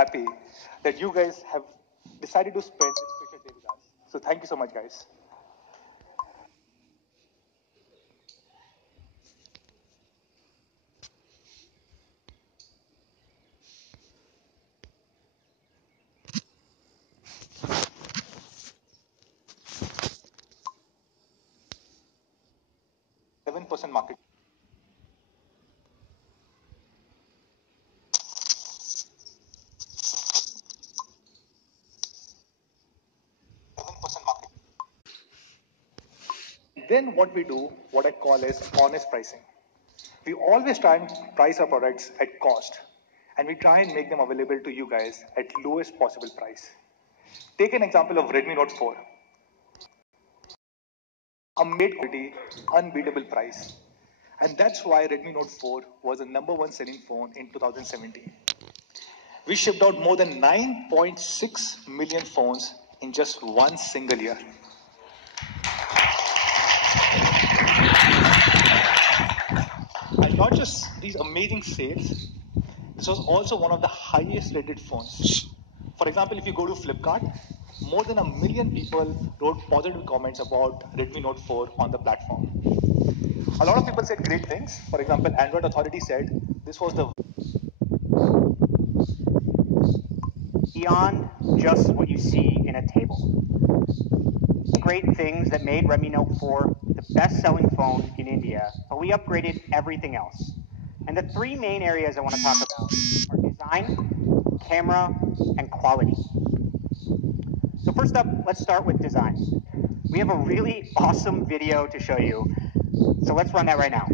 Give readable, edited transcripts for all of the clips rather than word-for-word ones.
happy that you guys have decided to spend this special day with us. So thank you so much, guys. %7 market. Then what we do, what I call is honest pricing. We always try and price our products at cost, and we try and make them available to you guys at lowest possible price. Take an example of Redmi Note 4. A made quality, unbeatable price. And that's why Redmi Note 4 was the #1 selling phone in 2017. We shipped out more than 9.6 million phones in just one single year. And not just these amazing sales, this was also one of the highest rated phones. For example, if you go to Flipkart, more than 1 million people wrote positive comments about Redmi Note 4 on the platform. A lot of people said great things. For example, Android Authority said this was the beyond just what you see in a table. Great things that made Redmi Note 4 the best-selling phone in India, but we upgraded everything else. And the three main areas I want to talk about are design, camera, and quality. So first up, let's start with design. We have a really awesome video to show you, so let's run that right now.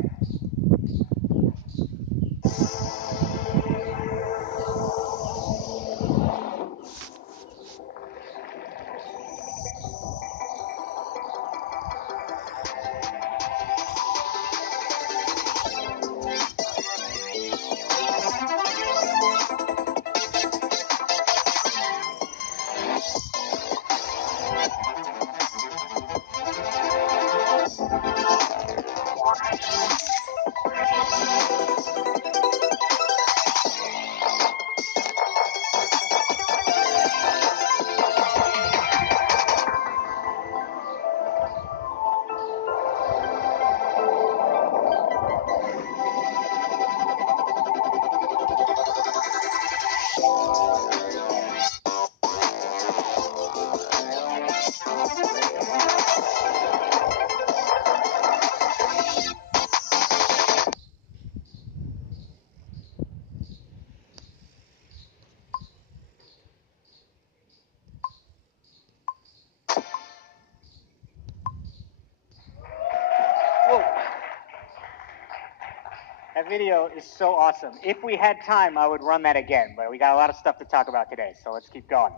That video is so awesome. If we had time, I would run that again, but we got a lot of stuff to talk about today, so let's keep going.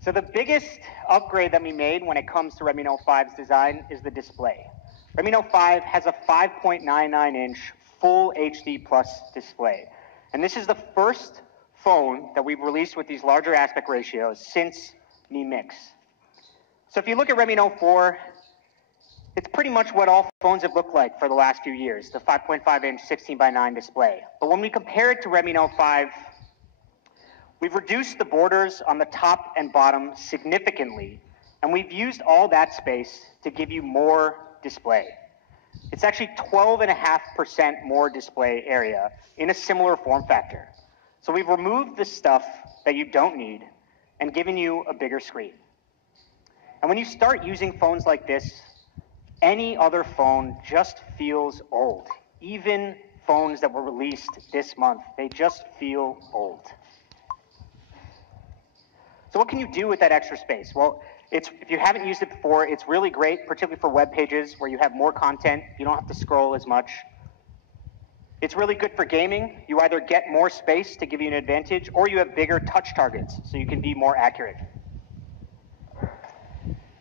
So the biggest upgrade that we made when it comes to Redmi Note 5's design is the display. Redmi Note 5 has a 5.99-inch full HD plus display. And this is the first phone that we've released with these larger aspect ratios since Mi Mix. So if you look at Redmi Note 4, it's pretty much what all phones have looked like for the last few years, the 5.5-inch 16:9 display. But when we compare it to Redmi Note 5, we've reduced the borders on the top and bottom significantly, and we've used all that space to give you more display. It's actually 12.5% more display area in a similar form factor. So we've removed the stuff that you don't need and given you a bigger screen. And when you start using phones like this, any other phone just feels old. Even phones that were released this month, they just feel old. So what can you do with that extra space? Well, if you haven't used it before, it's really great, particularly for web pages where you have more content. You don't have to scroll as much. It's really good for gaming. You either get more space to give you an advantage, or you have bigger touch targets, so you can be more accurate.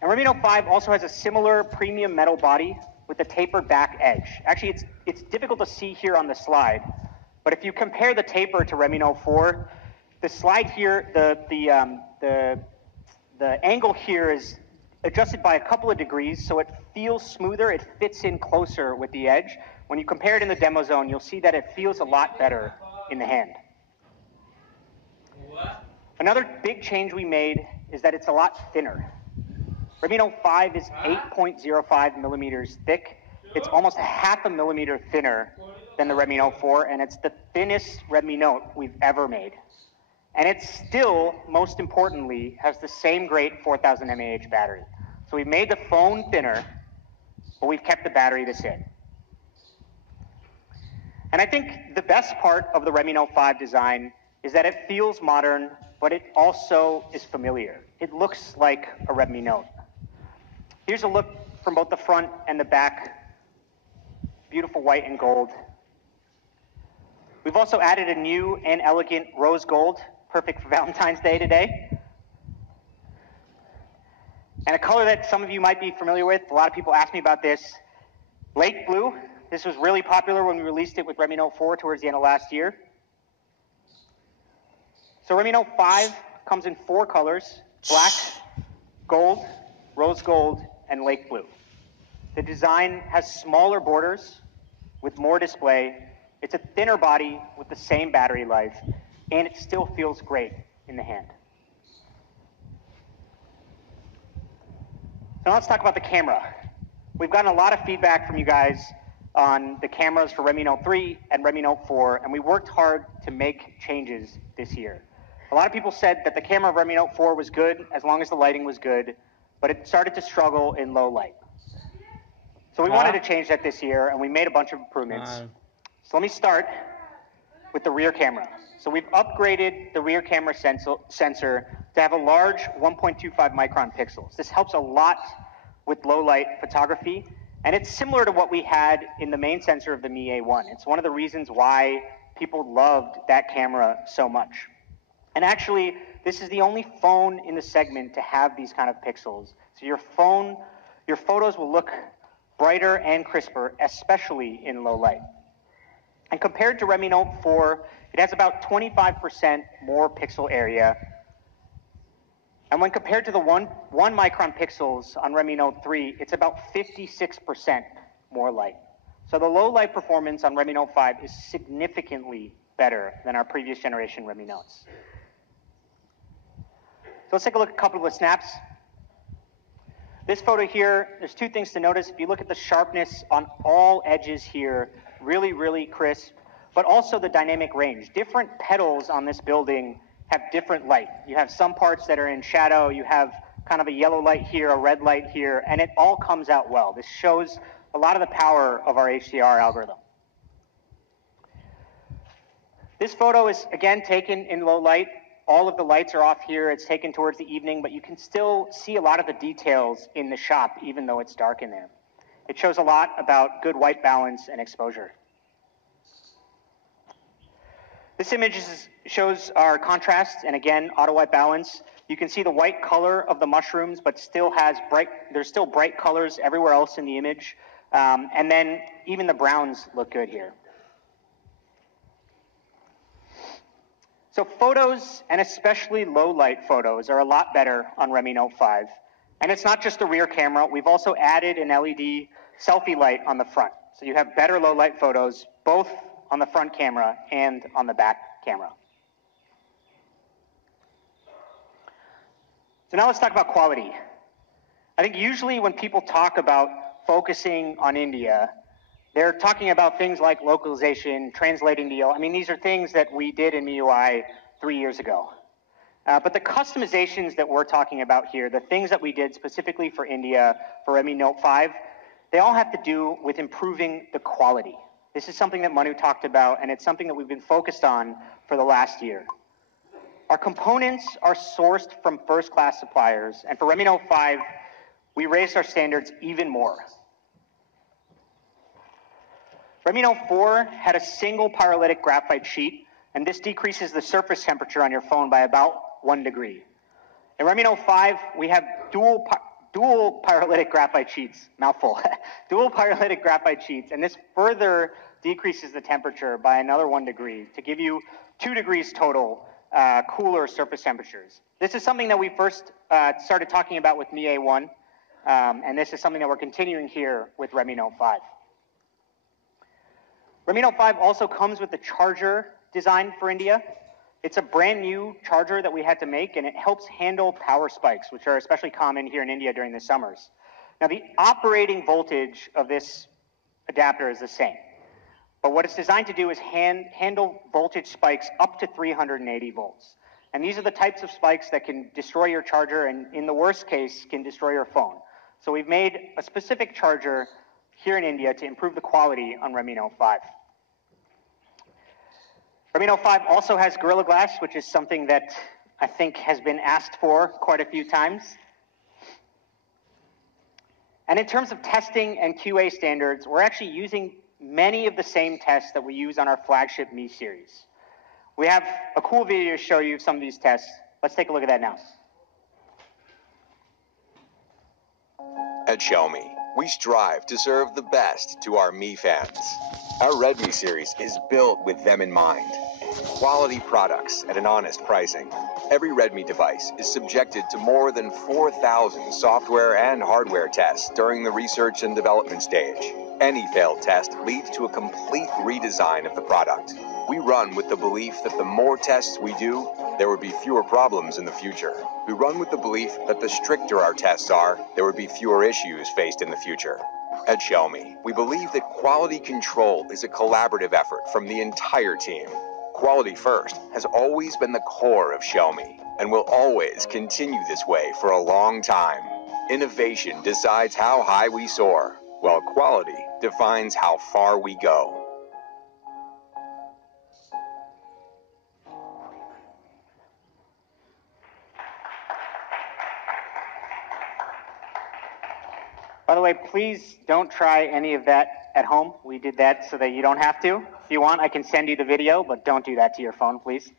And Redmi Note 5 also has a similar premium metal body with a tapered back edge. Actually, it's difficult to see here on the slide, but if you compare the taper to Redmi Note 4, the slide here, the angle here is adjusted by a couple of degrees, so it feels smoother, it fits in closer with the edge. When you compare it in the demo zone, you'll see that it feels a lot better in the hand. Another big change we made is that it's a lot thinner. Redmi Note 5 is 8.05 millimeters thick. It's almost half a millimeter thinner than the Redmi Note 4, and it's the thinnest Redmi Note we've ever made. And it still, most importantly, has the same great 4000 mAh battery. So we've made the phone thinner, but we've kept the battery the same. And I think the best part of the Redmi Note 5 design is that it feels modern, but it also is familiar. It looks like a Redmi Note. Here's a look from both the front and the back. Beautiful white and gold. We've also added a new and elegant rose gold, perfect for Valentine's Day today. And a color that some of you might be familiar with, a lot of people ask me about this, Lake Blue. This was really popular when we released it with Redmi Note 4 towards the end of last year. So Redmi Note 5 comes in 4 colors, black, gold, rose gold, and Lake Blue. The design has smaller borders with more display. It's a thinner body with the same battery life, and it still feels great in the hand. Now let's talk about the camera. We've gotten a lot of feedback from you guys on the cameras for Redmi Note 3 and Redmi Note 4, and we worked hard to make changes this year. A lot of people said that the camera of Redmi Note 4 was good as long as the lighting was good, but it started to struggle in low light. So we wanted to change that this year, and we made a bunch of improvements. So let me start with the rear camera. So we've upgraded the rear camera sensor to have a large 1.25 micron pixels. This helps a lot with low light photography, and it's similar to what we had in the main sensor of the Mi A1. It's one of the reasons why people loved that camera so much. And actually, this is the only phone in the segment to have these kind of pixels. So your photos will look brighter and crisper, especially in low light. And compared to Redmi Note 4, it has about 25% more pixel area. And when compared to the 1 micron pixels on Redmi Note 3, it's about 56% more light. So the low light performance on Redmi Note 5 is significantly better than our previous generation Redmi Notes. So let's take a look at a couple of snaps. This photo here, there's 2 things to notice. If you look at the sharpness on all edges here, really, really crisp, but also the dynamic range. Different petals on this building have different light. You have some parts that are in shadow, you have kind of a yellow light here, a red light here, and it all comes out well. This shows a lot of the power of our HDR algorithm. This photo is, again, taken in low light. All of the lights are off here. It's taken towards the evening, but you can still see a lot of the details in the shop, even though it's dark in there. It shows a lot about good white balance and exposure. This image shows our contrast and, again, auto white balance. You can see the white color of the mushrooms, but there's still bright colors everywhere else in the image. And then even the browns look good here. So photos, and especially low light photos, are a lot better on Redmi Note 5. And it's not just the rear camera. We've also added an LED selfie light on the front. So you have better low light photos, both on the front camera and on the back camera. So now let's talk about quality. I think usually when people talk about focusing on India, they're talking about things like localization, translating deal. I mean, these are things that we did in MIUI 3 years ago. But the customizations that we're talking about here, the things that we did specifically for India, for Redmi Note 5, they all have to do with improving the quality. This is something that Manu talked about, and it's something that we've been focused on for the last year. Our components are sourced from first-class suppliers, and for Redmi Note 5, we raised our standards even more. Redmi Note 4 had a single pyrolytic graphite sheet, and this decreases the surface temperature on your phone by about 1 degree. In Redmi Note 5, we have dual pyrolytic graphite sheets, mouthful, dual pyrolytic graphite sheets, and this further decreases the temperature by another 1 degree to give you 2 degrees total cooler surface temperatures. This is something that we first started talking about with Mi A1, and this is something that we're continuing here with Redmi Note 5. Redmi Note 5 also comes with the charger design for India. It's a brand new charger that we had to make, and it helps handle power spikes, which are especially common here in India during the summers. Now, the operating voltage of this adapter is the same, but what it's designed to do is handle voltage spikes up to 380 volts. And these are the types of spikes that can destroy your charger and, in the worst case, can destroy your phone. So we've made a specific charger here in India to improve the quality on Redmi Note 5. Redmi Note 5 also has Gorilla Glass, which is something that I think has been asked for quite a few times. And in terms of testing and QA standards, we're actually using many of the same tests that we use on our flagship Mi series. We have a cool video to show you some of these tests. Let's take a look at that now. At Xiaomi, we strive to serve the best to our Mi fans. Our Redmi series is built with them in mind. Quality products at an honest pricing. Every Redmi device is subjected to more than 4,000 software and hardware tests during the research and development stage. Any failed test leads to a complete redesign of the product. We run with the belief that the more tests we do, there would be fewer problems in the future. We run with the belief that the stricter our tests are, there would be fewer issues faced in the future. At Xiaomi, we believe that quality control is a collaborative effort from the entire team. Quality first has always been the core of Xiaomi and will always continue this way for a long time. Innovation decides how high we soar, while quality defines how far we go. By the way, please don't try any of that at home. We did that so that you don't have to. If you want, I can send you the video, but don't do that to your phone, please.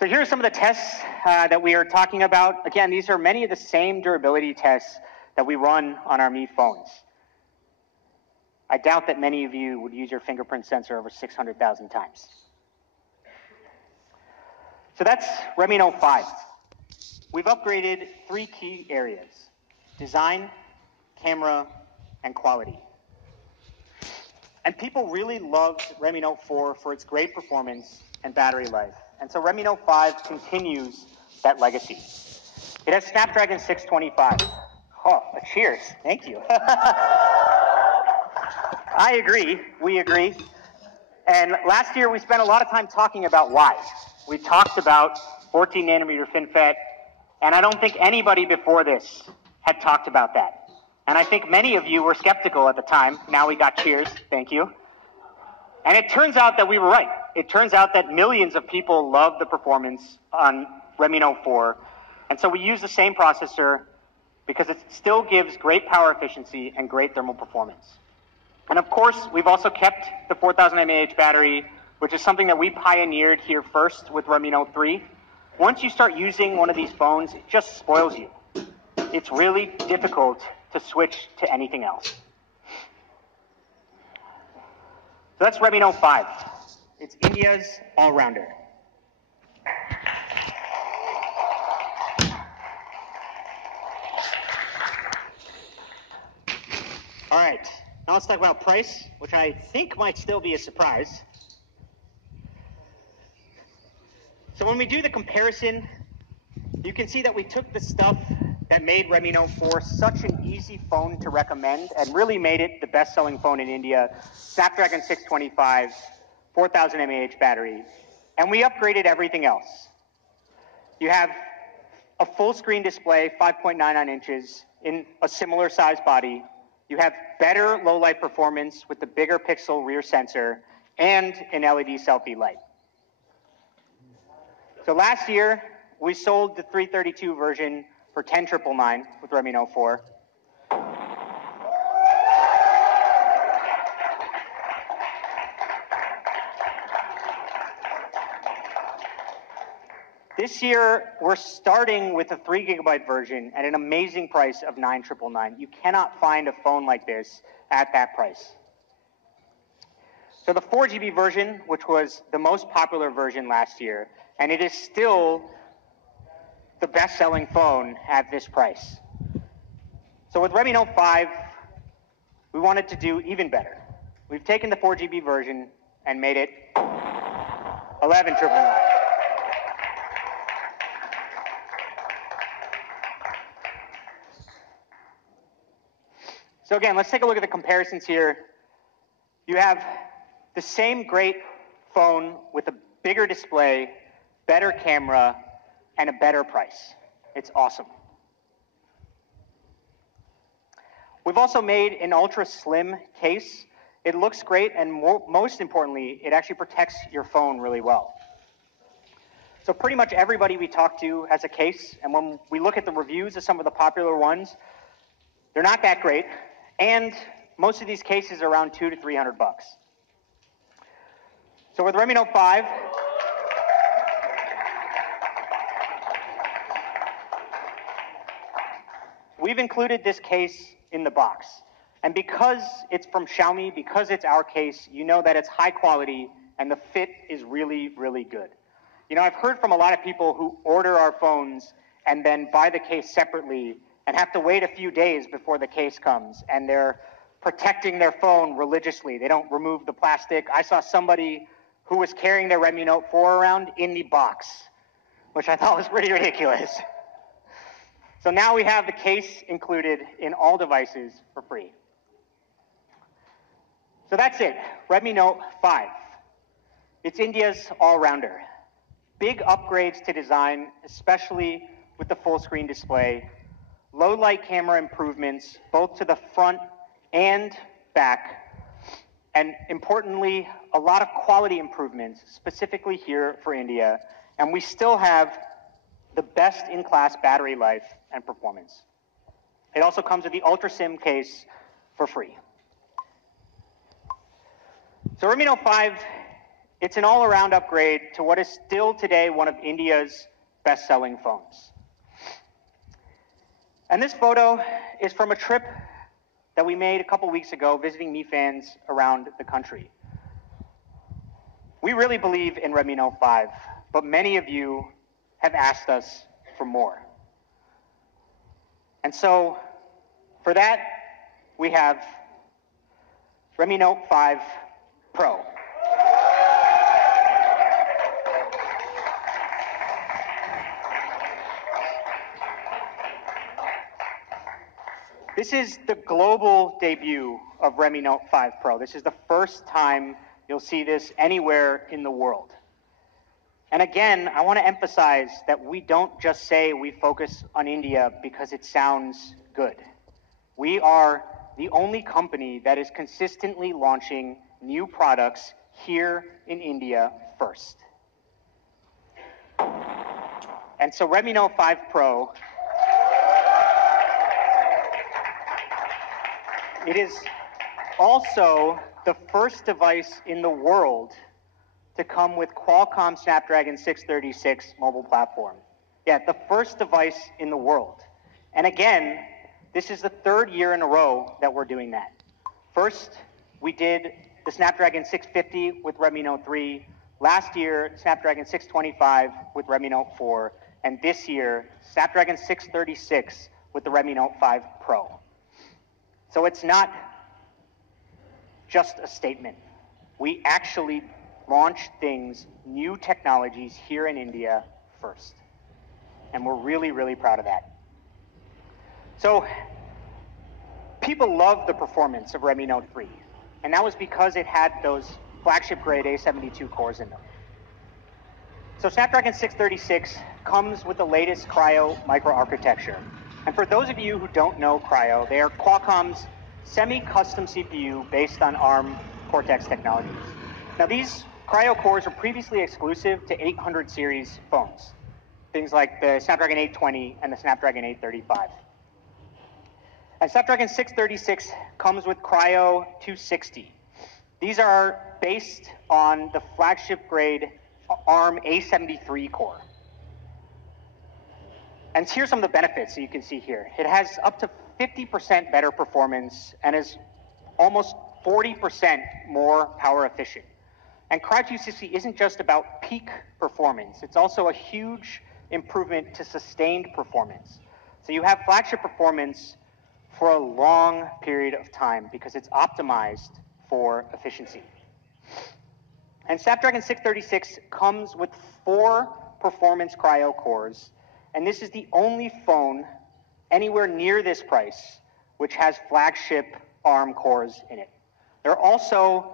So here are some of the tests that we are talking about. Again, these are many of the same durability tests that we run on our Mi phones. I doubt that many of you would use your fingerprint sensor over 600,000 times. So that's Redmi Note 5. We've upgraded 3 key areas: design, camera, and quality. And people really loved Redmi Note 4 for its great performance and battery life. And so Redmi Note 5 continues that legacy. It has Snapdragon 625. Oh, a cheers. Thank you. I agree. We agree. And last year we spent a lot of time talking about why. We talked about 14 nanometer FinFET, and I don't think anybody before this had talked about that. And I think many of you were skeptical at the time. Now we got cheers. Thank you. And it turns out that we were right. It turns out that millions of people love the performance on Redmi Note 4. And so we use the same processor because it still gives great power efficiency and great thermal performance. And of course, we've also kept the 4,000 mAh battery, which is something that we pioneered here first with Redmi Note 3. Once you start using one of these phones, it just spoils you. It's really difficult to switch to anything else. So that's Redmi Note 5. It's India's all-rounder. All right, now let's talk about price, which I think might still be a surprise. So when we do the comparison, you can see that we took the stuff that made Redmi Note 4 such an easy phone to recommend and really made it the best-selling phone in India. Snapdragon 625, 4,000 mAh battery, and we upgraded everything else. You have a full-screen display, 5.99 inches, in a similar size body. You have better low-light performance with the bigger pixel rear sensor and an LED selfie light. So last year, we sold the 332 version for $10,999 with Redmi Note 4. This year, we're starting with a 3 GB version at an amazing price of $9,999. You cannot find a phone like this at that price. So the 4 GB version, which was the most popular version last year, and it is still the best-selling phone at this price. So with Redmi Note 5, we wanted to do even better. We've taken the 4 GB version and made it 11,999. So again, let's take a look at the comparisons here. You have the same great phone with a bigger display, better camera, and a better price. It's awesome. We've also made an ultra slim case. It looks great, and most importantly, it actually protects your phone really well. So pretty much everybody we talk to has a case, and when we look at the reviews of some of the popular ones, they're not that great, and most of these cases are around $200 to $300. So with Redmi Note 5, we've included this case in the box. And because it's from Xiaomi, because it's our case, you know that it's high quality and the fit is really, really good. You know, I've heard from a lot of people who order our phones and then buy the case separately and have to wait a few days before the case comes, and they're protecting their phone religiously. They don't remove the plastic. I saw somebody who was carrying their Redmi Note 4 around in the box, which I thought was pretty ridiculous. So now we have the case included in all devices for free. So that's it, Redmi Note 5. It's India's all-rounder. Big upgrades to design, especially with the full screen display. Low light camera improvements, both to the front and back. And importantly, a lot of quality improvements, specifically here for India. And we still have the best-in-class battery life and performance. It also comes with the Ultra SIM case for free. So Redmi Note 5, it's an all-around upgrade to what is still today one of India's best-selling phones. And this photo is from a trip that we made a couple weeks ago visiting Mi fans around the country. We really believe in Redmi Note 5, but many of you have asked us for more. And so, for that, we have Redmi Note 5 Pro. This is the global debut of Redmi Note 5 Pro. This is the first time you'll see this anywhere in the world. And again, I want to emphasize that we don't just say we focus on India because it sounds good. We are the only company that is consistently launching new products here in India first. And so Redmi Note 5 Pro, it is also the first device in the world to come with Qualcomm Snapdragon 636 mobile platform. Yeah, the first device in the world. And again, this is the third year in a row that we're doing that. First, we did the Snapdragon 650 with Redmi Note 3. Last year, Snapdragon 625 with Redmi Note 4. And this year, Snapdragon 636 with the Redmi Note 5 Pro. So it's not just a statement. We actually launch things, new technologies here in India first. And we're really, really proud of that. So people love the performance of Redmi Note 3. And that was because it had those flagship grade A72 cores in them. So Snapdragon 636 comes with the latest Kryo microarchitecture. And for those of you who don't know Kryo, they are Qualcomm's semi-custom CPU based on ARM Cortex technologies. Now these Kryo cores are previously exclusive to 800 series phones, things like the Snapdragon 820 and the Snapdragon 835. And Snapdragon 636 comes with Kryo 260. These are based on the flagship grade ARM A73 core. And here's some of the benefits that you can see here. It has up to 50% better performance and is almost 40% more power efficient. And Kryo 260 isn't just about peak performance. It's also a huge improvement to sustained performance. So you have flagship performance for a long period of time because it's optimized for efficiency. And Snapdragon 636 comes with 4 performance Cryo cores, and this is the only phone anywhere near this price which has flagship ARM cores in it. There are also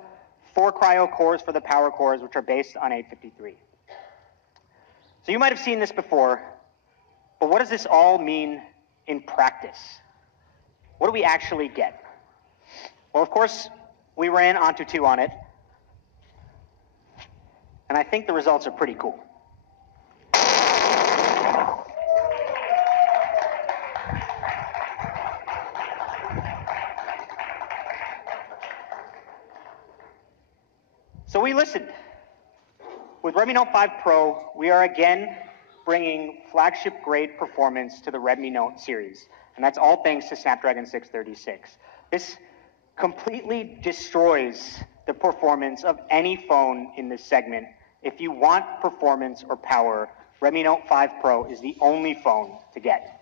4 Cryo cores for the power cores, which are based on 853. So you might have seen this before, but what does this all mean in practice? What do we actually get? Well, of course, we ran Antutu on it, and I think the results are pretty cool. So we listened. With Redmi Note 5 Pro, we are again bringing flagship-grade performance to the Redmi Note series, and that's all thanks to Snapdragon 636. This completely destroys the performance of any phone in this segment. If you want performance or power, Redmi Note 5 Pro is the only phone to get.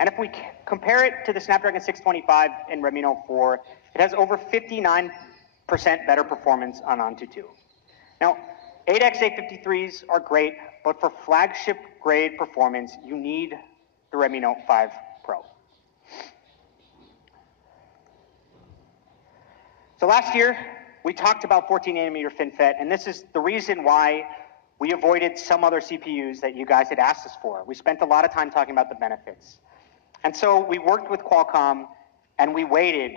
And if we compare it to the Snapdragon 625 and Redmi Note 4, it has over 59% better performance on Antutu. Now, 8x853s are great, but for flagship-grade performance, you need the Redmi Note 5 Pro. So last year, we talked about 14nm FinFET, and this is the reason why we avoided some other CPUs that you guys had asked us for. We spent a lot of time talking about the benefits. And so we worked with Qualcomm, and we waited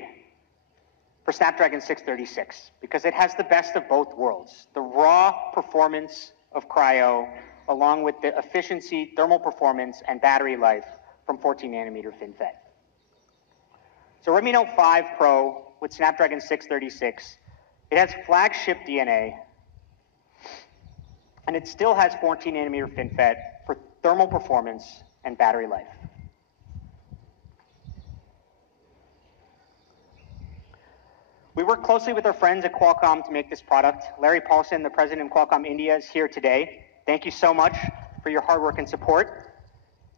for Snapdragon 636, because it has the best of both worlds. The raw performance of Cryo, along with the efficiency, thermal performance, and battery life from 14nm FinFET. So Redmi Note 5 Pro with Snapdragon 636, it has flagship DNA, and it still has 14nm FinFET for thermal performance and battery life. We worked closely with our friends at Qualcomm to make this product. Larry Paulson, the president of Qualcomm India, is here today. Thank you so much for your hard work and support.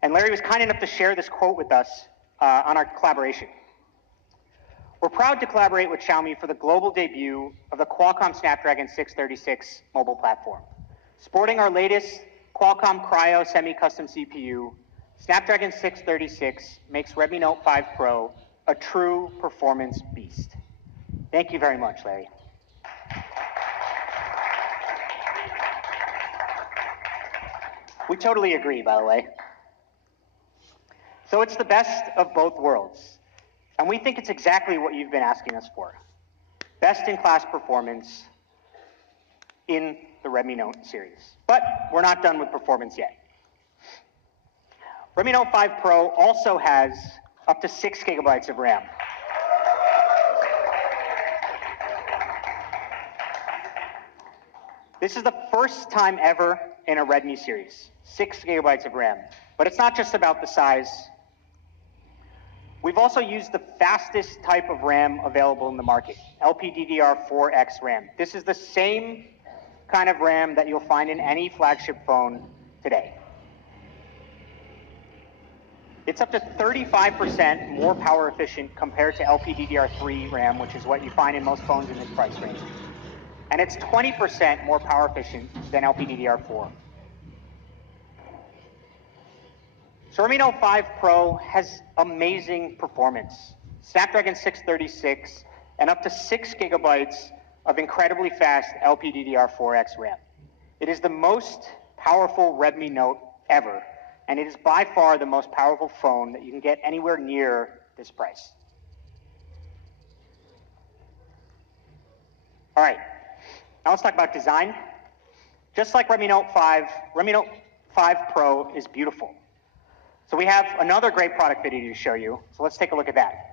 And Larry was kind enough to share this quote with us on our collaboration. We're proud to collaborate with Xiaomi for the global debut of the Qualcomm Snapdragon 636 mobile platform. Sporting our latest Qualcomm Cryo semi-custom CPU, Snapdragon 636 makes Redmi Note 5 Pro a true performance beast. Thank you very much, Larry. We totally agree, by the way. So it's the best of both worlds. And we think it's exactly what you've been asking us for. Best-in-class performance in the Redmi Note series. But we're not done with performance yet. Redmi Note 5 Pro also has up to 6 gigabytes of RAM. This is the first time ever in a Redmi series, 6 gigabytes of RAM. But it's not just about the size. We've also used the fastest type of RAM available in the market, LPDDR4X RAM. This is the same kind of RAM that you'll find in any flagship phone today. It's up to 35% more power efficient compared to LPDDR3 RAM, which is what you find in most phones in this price range. And it's 20% more power efficient than LPDDR4. So Redmi Note 5 Pro has amazing performance. Snapdragon 636 and up to 6 gigabytes of incredibly fast LPDDR4X RAM. It is the most powerful Redmi Note ever, and it is by far the most powerful phone that you can get anywhere near this price. All right. Now let's talk about design. Just like Redmi Note 5, Redmi Note 5 Pro is beautiful. So we have another great product video to show you. So let's take a look at that.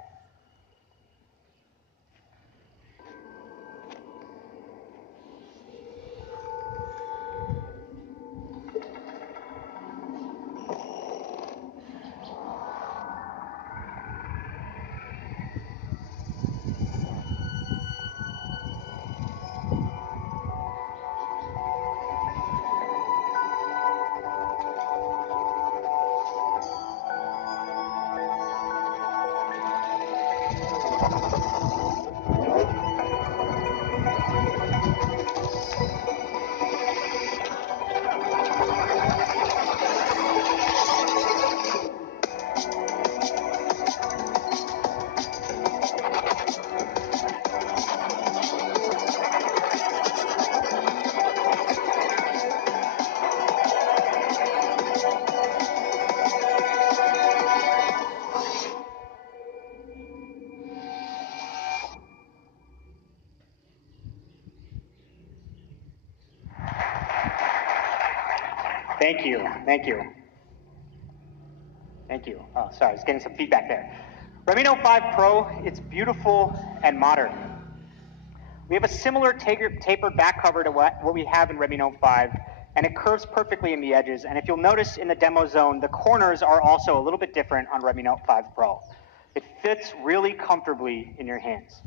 Thank you. Thank you. Thank you. Oh, sorry, I was getting some feedback there. Redmi Note 5 Pro, it's beautiful and modern. We have a similar tapered back cover to what we have in Redmi Note 5, and it curves perfectly in the edges. And if you'll notice in the demo zone, the corners are also a little bit different on Redmi Note 5 Pro. It fits really comfortably in your hands.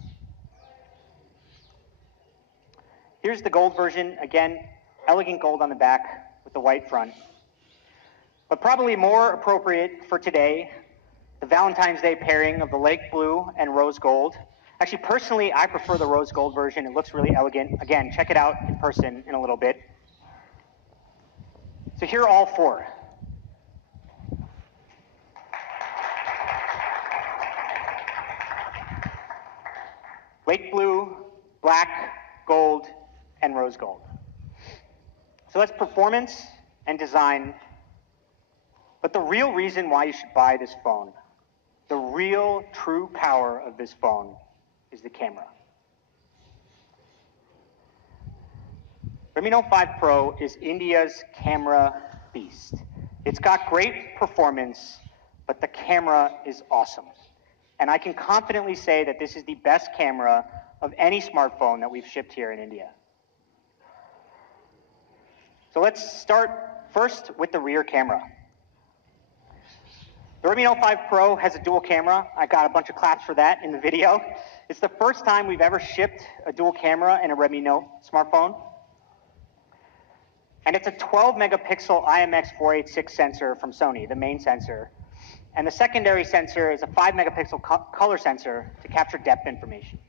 Here's the gold version. Again, elegant gold on the back with the white front. But probably more appropriate for today, the Valentine's Day pairing of the Lake Blue and Rose Gold. Actually, personally, I prefer the Rose Gold version. It looks really elegant. Again, check it out in person in a little bit. So here are all four. Lake Blue, Black, Gold, and Rose Gold. So that's performance and design. But the real reason why you should buy this phone, the real true power of this phone, is the camera. Redmi Note 5 Pro is India's camera beast. It's got great performance, but the camera is awesome. And I can confidently say that this is the best camera of any smartphone that we've shipped here in India. So let's start first with the rear camera. The Redmi Note 5 Pro has a dual camera. I got a bunch of claps for that in the video. It's the first time we've ever shipped a dual camera in a Redmi Note smartphone. And it's a 12 megapixel IMX486 sensor from Sony, the main sensor. And the secondary sensor is a 5 megapixel color sensor to capture depth information.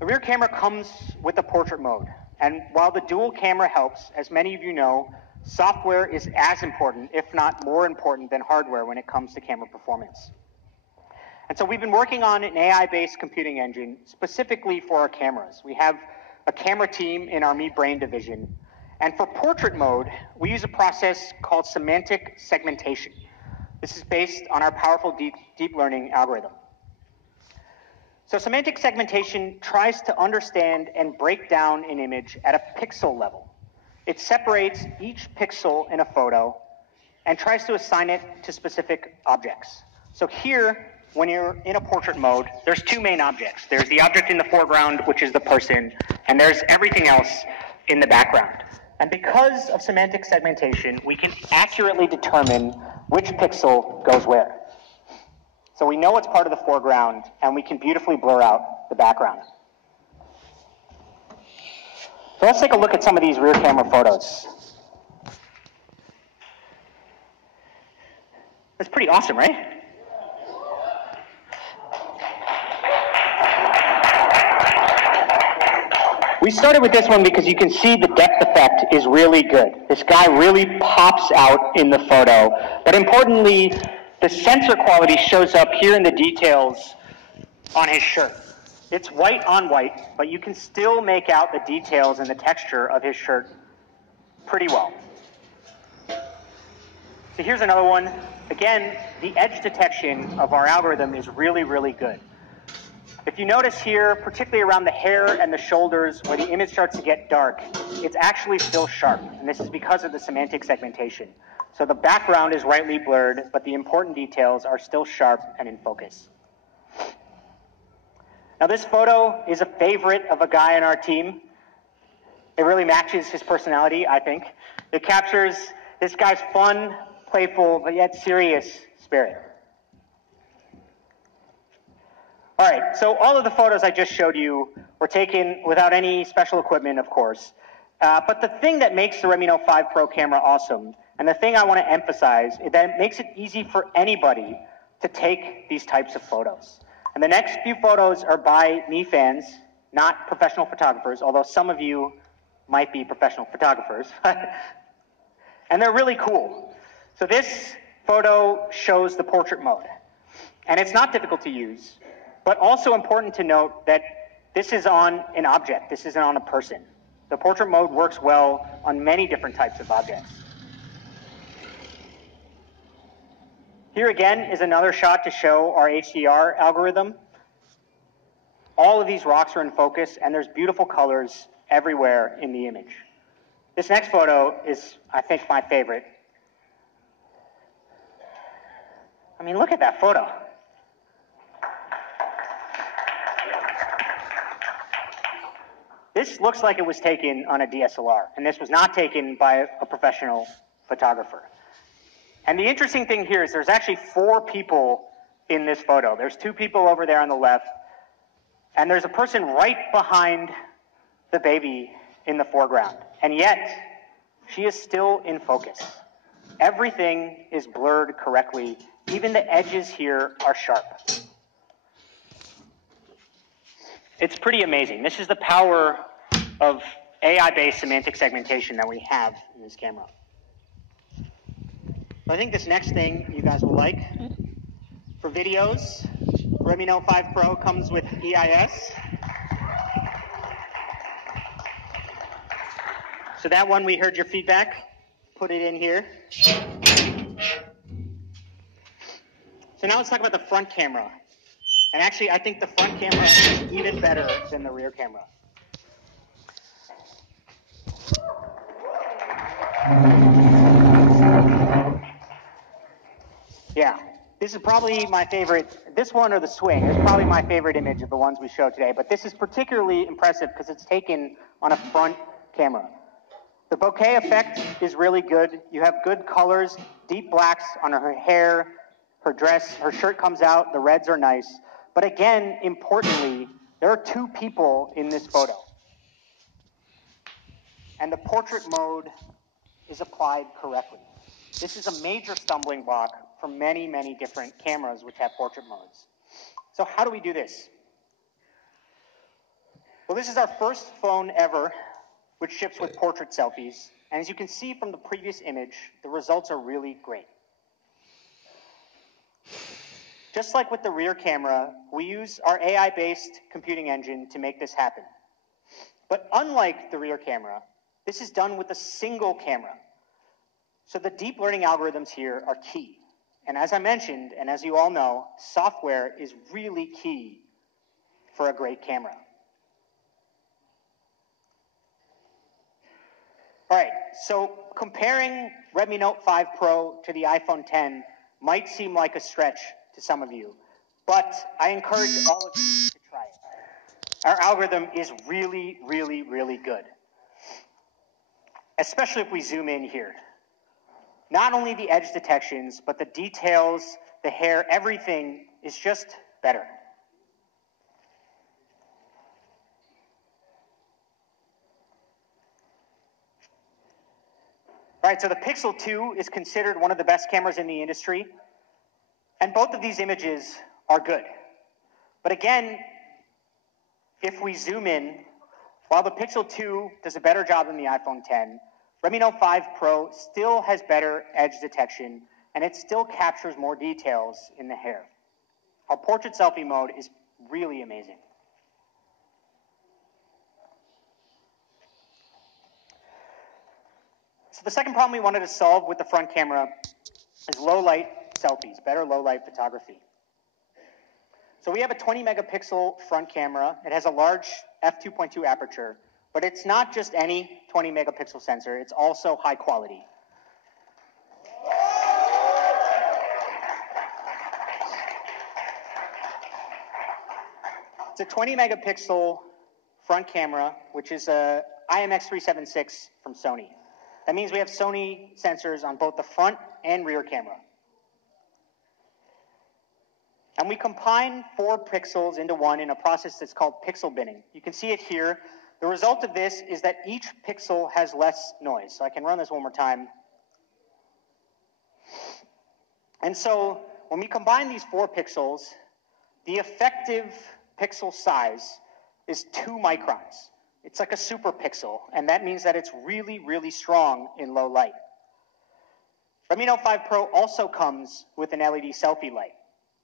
The rear camera comes with a portrait mode. And while the dual camera helps, as many of you know, software is as important, if not more important than hardware when it comes to camera performance. And so we've been working on an AI-based computing engine specifically for our cameras. We have a camera team in our Mi Brain division. And for portrait mode, we use a process called semantic segmentation. This is based on our powerful deep learning algorithm. So semantic segmentation tries to understand and break down an image at a pixel level. It separates each pixel in a photo and tries to assign it to specific objects. So here, when you're in a portrait mode, there's two main objects. There's the object in the foreground, which is the person, and there's everything else in the background. And because of semantic segmentation, we can accurately determine which pixel goes where. So we know what's part of the foreground, and we can beautifully blur out the background. So let's take a look at some of these rear camera photos. That's pretty awesome, right? We started with this one because you can see the depth effect is really good. This guy really pops out in the photo. But importantly, the sensor quality shows up here in the details on his shirt. It's white on white, but you can still make out the details and the texture of his shirt pretty well. So here's another one. Again, the edge detection of our algorithm is really, really good. If you notice here, particularly around the hair and the shoulders, where the image starts to get dark, it's actually still sharp, and this is because of the semantic segmentation. So the background is rightly blurred, but the important details are still sharp and in focus. Now this photo is a favorite of a guy on our team. It really matches his personality, I think. It captures this guy's fun, playful, but yet serious spirit. All right, so all of the photos I just showed you were taken without any special equipment, of course. But the thing that makes the Redmi Note 5 Pro camera awesome, and the thing I want to emphasize, is that it makes it easy for anybody to take these types of photos. And the next few photos are by Mi fans, not professional photographers, although some of you might be professional photographers. And they're really cool. So this photo shows the portrait mode. And it's not difficult to use. But also important to note that this is on an object. This isn't on a person. The portrait mode works well on many different types of objects. Here again is another shot to show our HDR algorithm. All of these rocks are in focus, and there's beautiful colors everywhere in the image. This next photo is, I think, my favorite. I mean, look at that photo. This looks like it was taken on a DSLR, and this was not taken by a professional photographer. And the interesting thing here is there's actually 4 people in this photo. There's 2 people over there on the left, and there's a person right behind the baby in the foreground. And yet, she is still in focus. Everything is blurred correctly. Even the edges here are sharp. It's pretty amazing. This is the power of AI-based semantic segmentation that we have in this camera. I think this next thing you guys will like. For videos, Redmi Note 5 Pro comes with EIS. So that one, we heard your feedback. Put it in here. So now let's talk about the front camera. And actually, I think the front camera is even better than the rear camera. Yeah, this is probably my favorite. This one or the swing is probably my favorite image of the ones we showed today. But this is particularly impressive because it's taken on a front camera. The bokeh effect is really good. You have good colors, deep blacks on her hair, her dress, her shirt comes out, the reds are nice. But again, importantly, there are 2 people in this photo. And the portrait mode is applied correctly. This is a major stumbling block for many, many different cameras which have portrait modes. So how do we do this? Well, this is our first phone ever which ships with portrait selfies. And as you can see from the previous image, the results are really great. Just like with the rear camera, we use our AI-based computing engine to make this happen. But unlike the rear camera, this is done with a single camera. So the deep learning algorithms here are key. And as I mentioned, and as you all know, software is really key for a great camera. All right, so comparing Redmi Note 5 Pro to the iPhone X might seem like a stretch to some of you, but I encourage all of you to try it. Our algorithm is really, really, really good, especially if we zoom in here. Not only the edge detections, but the details, the hair, everything is just better. All right, so the Pixel 2 is considered one of the best cameras in the industry, and both of these images are good. But again, if we zoom in, while the Pixel 2 does a better job than the iPhone X, Redmi Note 5 Pro still has better edge detection, and it still captures more details in the hair. Our portrait selfie mode is really amazing. So the second problem we wanted to solve with the front camera is low light selfies, better low light photography. So we have a 20 megapixel front camera. It has a large f2.2 aperture, but it's not just any 20 megapixel sensor, it's also high quality. It's a 20 megapixel front camera, which is a IMX376 from Sony. That means we have Sony sensors on both the front and rear camera. And we combine 4 pixels into one in a process that's called pixel binning. You can see it here. The result of this is that each pixel has less noise. So I can run this one more time. And so when we combine these 4 pixels, the effective pixel size is 2 microns. It's like a super pixel, and that means that it's really, really strong in low light. Redmi Note 5 Pro also comes with an LED selfie light.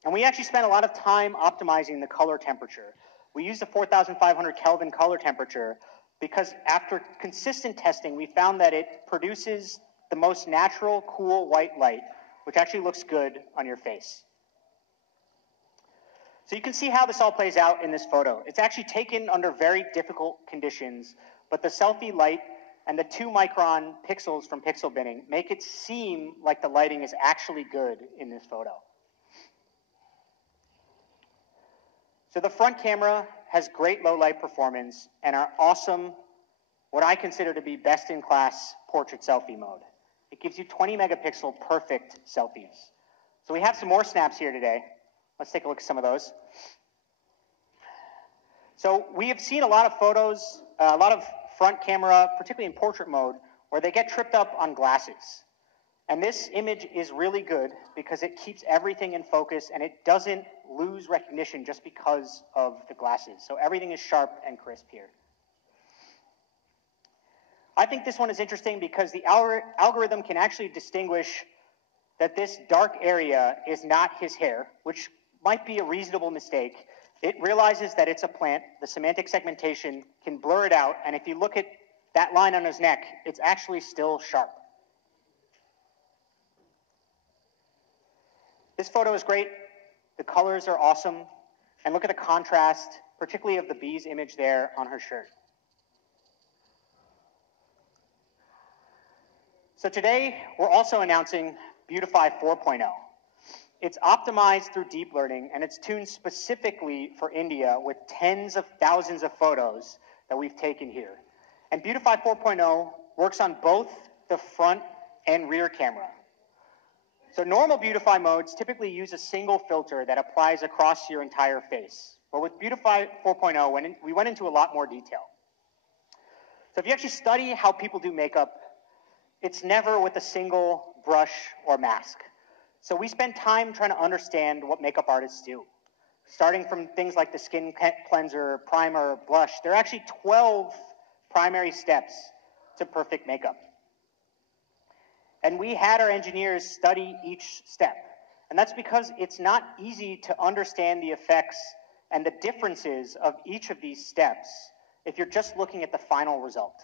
And we actually spent a lot of time optimizing the color temperature. We used a 4,500 Kelvin color temperature because after consistent testing, we found that it produces the most natural, cool white light, which actually looks good on your face. So you can see how this all plays out in this photo. It's actually taken under very difficult conditions, but the selfie light and the 2-micron pixels from pixel binning make it seem like the lighting is actually good in this photo. So the front camera has great low light performance and our awesome, what I consider to be best-in-class portrait selfie mode. It gives you 20 megapixel perfect selfies. So we have some more snaps here today. Let's take a look at some of those. So we have seen a lot of photos, a lot of front camera, particularly in portrait mode, where they get tripped up on glasses. And this image is really good because it keeps everything in focus and it doesn't lose recognition just because of the glasses. So everything is sharp and crisp here. I think this one is interesting because the algorithm can actually distinguish that this dark area is not his hair, which might be a reasonable mistake. It realizes that it's a plant. The semantic segmentation can blur it out, and if you look at that line on his neck, it's actually still sharp. This photo is great. The colors are awesome. And look at the contrast, particularly of the bee's image there on her shirt. So today, we're also announcing Beautify 4.0. It's optimized through deep learning, and it's tuned specifically for India with tens of thousands of photos that we've taken here. And Beautify 4.0 works on both the front and rear camera. So normal Beautify modes typically use a single filter that applies across your entire face. But with Beautify 4.0, we went into a lot more detail. So if you actually study how people do makeup, it's never with a single brush or mask. So we spend time trying to understand what makeup artists do. Starting from things like the skin cleanser, primer, blush, there are actually 12 primary steps to perfect makeup. And we had our engineers study each step. And that's because it's not easy to understand the effects and the differences of each of these steps if you're just looking at the final result.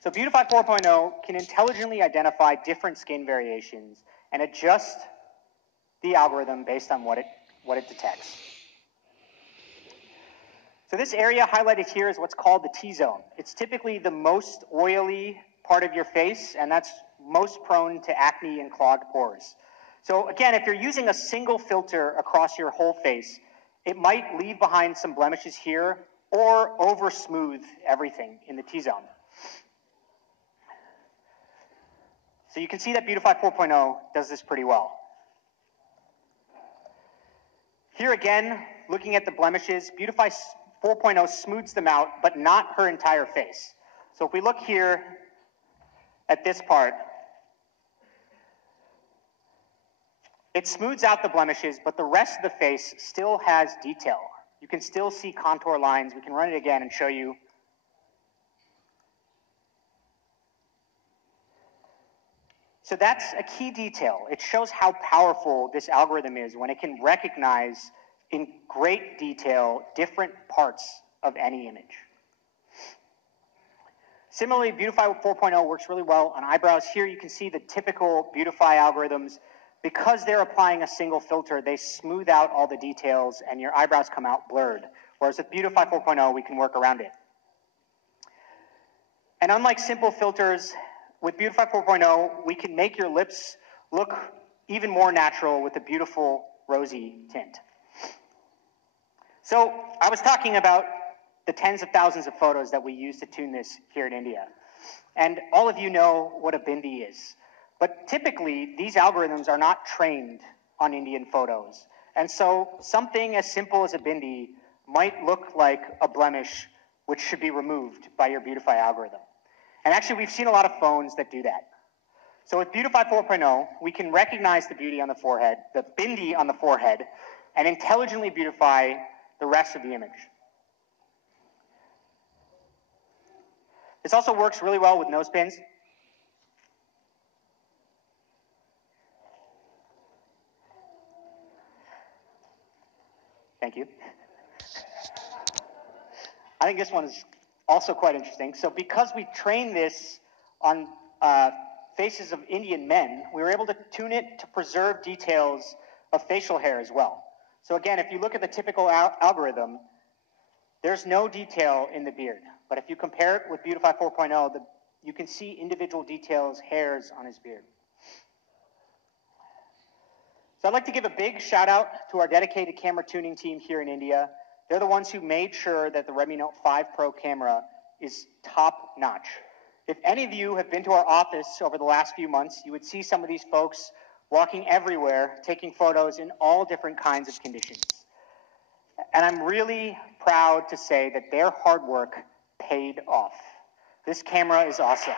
So Beautify 4.0 can intelligently identify different skin variations and adjust the algorithm based on what it detects. So this area highlighted here is what's called the T-zone. It's typically the most oily part of your face, and that's most prone to acne and clogged pores. So again, if you're using a single filter across your whole face, it might leave behind some blemishes here or over smooth everything in the T-zone. So you can see that Beautify 4.0 does this pretty well. Here again, looking at the blemishes, Beautify 4.0 smooths them out, but not her entire face. So if we look here at this part, it smooths out the blemishes, but the rest of the face still has detail. You can still see contour lines. We can run it again and show you. So that's a key detail. It shows how powerful this algorithm is when it can recognize in great detail different parts of any image. Similarly, Beautify 4.0 works really well on eyebrows. Here you can see the typical Beautify algorithms. Because they're applying a single filter, they smooth out all the details and your eyebrows come out blurred. Whereas with Beautify 4.0, we can work around it. And unlike simple filters, with Beautify 4.0, we can make your lips look even more natural with a beautiful rosy tint. So I was talking about the tens of thousands of photos that we use to tune this here in India. And all of you know what a bindi is. But typically, these algorithms are not trained on Indian photos. And so something as simple as a bindi might look like a blemish which should be removed by your Beautify algorithm. And actually, we've seen a lot of phones that do that. So with Beautify 4.0, we can recognize the beauty on the forehead, the bindi on the forehead, and intelligently beautify the rest of the image. This also works really well with nose pins. Thank you. I think this one is also quite interesting. So because we trained this on faces of Indian men, we were able to tune it to preserve details of facial hair as well. So again, if you look at the typical algorithm, There's no detail in the beard, but if you compare it with Beautify 4.0, you can see individual details, hairs on his beard. So I'd like to give a big shout out to our dedicated camera tuning team here in India. They're the ones who made sure that the Redmi Note 5 Pro camera is top notch. If any of you have been to our office over the last few months, you would see some of these folks walking everywhere, taking photos in all different kinds of conditions. And I'm really proud to say that their hard work paid off. This camera is awesome.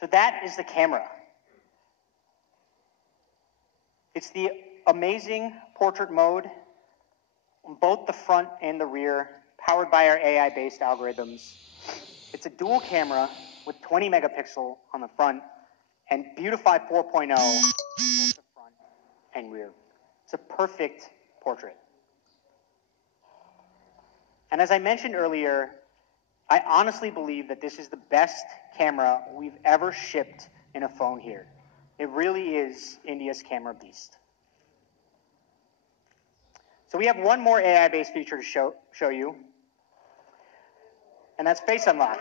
So that is the camera. It's the amazing portrait mode on both the front and the rear, powered by our AI-based algorithms. It's a dual camera with 20 megapixel on the front and Beautify 4.0 on both the front and rear. It's a perfect portrait. And as I mentioned earlier, I honestly believe that this is the best camera we've ever shipped in a phone here. It really is India's camera beast. So we have one more AI-based feature to show you, and that's Face Unlock.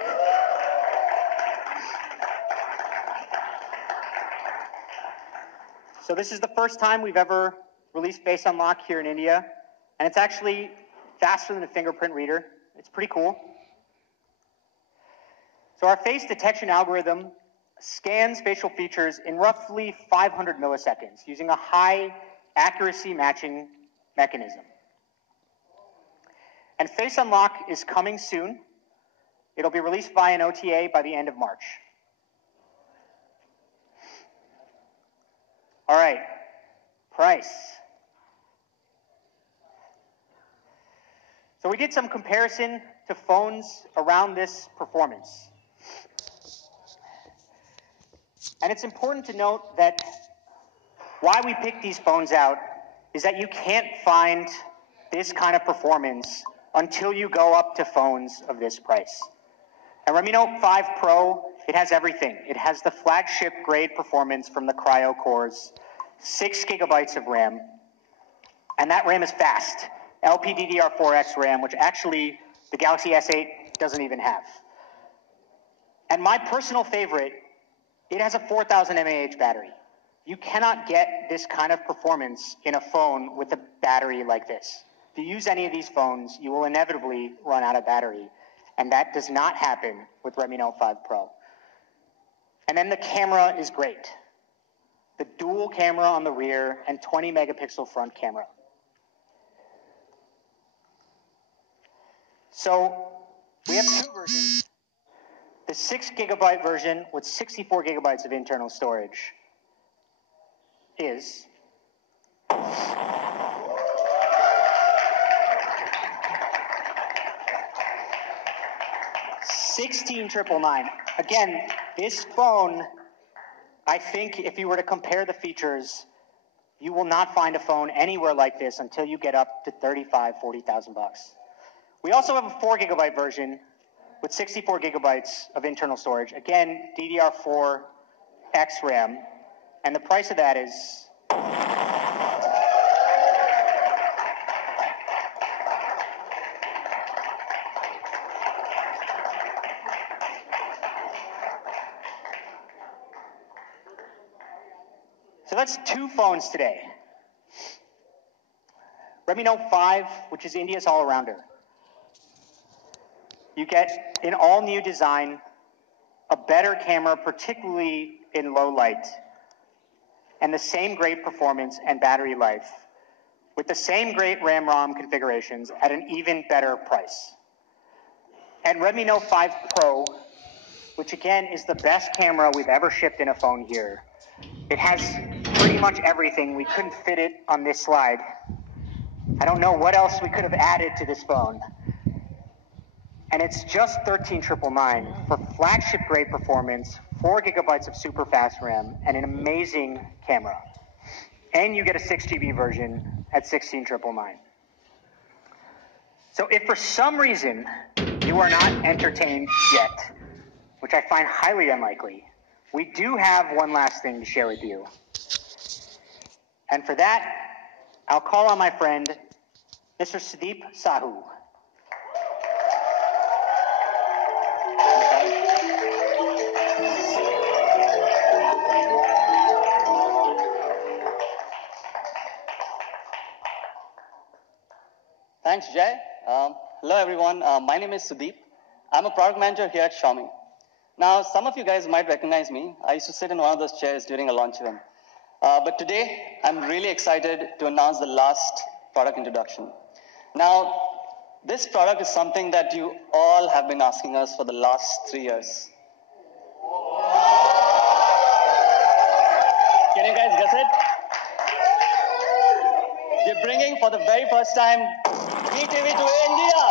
So this is the first time we've ever released Face Unlock here in India, and it's actually faster than a fingerprint reader. It's pretty cool. So our face detection algorithm scans facial features in roughly 500 milliseconds using a high accuracy matching mechanism. And Face Unlock is coming soon. It'll be released via an OTA by the end of March. All right, price. So we did some comparison to phones around this performance. And it's important to note that why we picked these phones out is that you can't find this kind of performance until you go up to phones of this price. And Redmi Note 5 Pro, it has everything. It has the flagship grade performance from the Cryo cores, 6 gigabytes of RAM, and that RAM is fast. LPDDR4X RAM, which actually the Galaxy S8 doesn't even have. And my personal favorite, it has a 4,000 mAh battery. You cannot get this kind of performance in a phone with a battery like this. If you use any of these phones, you will inevitably run out of battery. And that does not happen with Redmi Note 5 Pro. And then the camera is great. The dual camera on the rear and 20 megapixel front camera. So we have two versions. The 6 gigabyte version with 64 gigabytes of internal storage is $16,999. Again, this phone, I think if you were to compare the features, you will not find a phone anywhere like this until you get up to $35,000, $40,000 bucks. We also have a 4 gigabyte version with 64 gigabytes of internal storage. Again, DDR4X RAM, and the price of that is so that's two phones today. Redmi Note 5, which is India's all-arounder. You get an all-new design, a better camera, particularly in low light, and the same great performance and battery life, with the same great RAM-ROM configurations at an even better price. And Redmi Note 5 Pro, which again is the best camera we've ever shipped in a phone here. It has pretty much everything. We couldn't fit it on this slide. I don't know what else we could have added to this phone. And it's just $13,999 for flagship grade performance, 4 gigabytes of super fast RAM, and an amazing camera. And you get a 6 GB version at $16,999. So if for some reason you are not entertained yet, which I find highly unlikely, we do have one last thing to share with you. And for that, I'll call on my friend, Mr. Sudeep Sahu. Thanks, Jay. Hello, everyone. My name is Sudeep. I'm a product manager here at Xiaomi. Now, some of you guys might recognize me. I used to sit in one of those chairs during a launch event. But today, I'm really excited to announce the last product introduction. Now, this product is something that you all have been asking us for the last 3 years. Can you guys guess it? We're bringing for the very first time MeTV to India.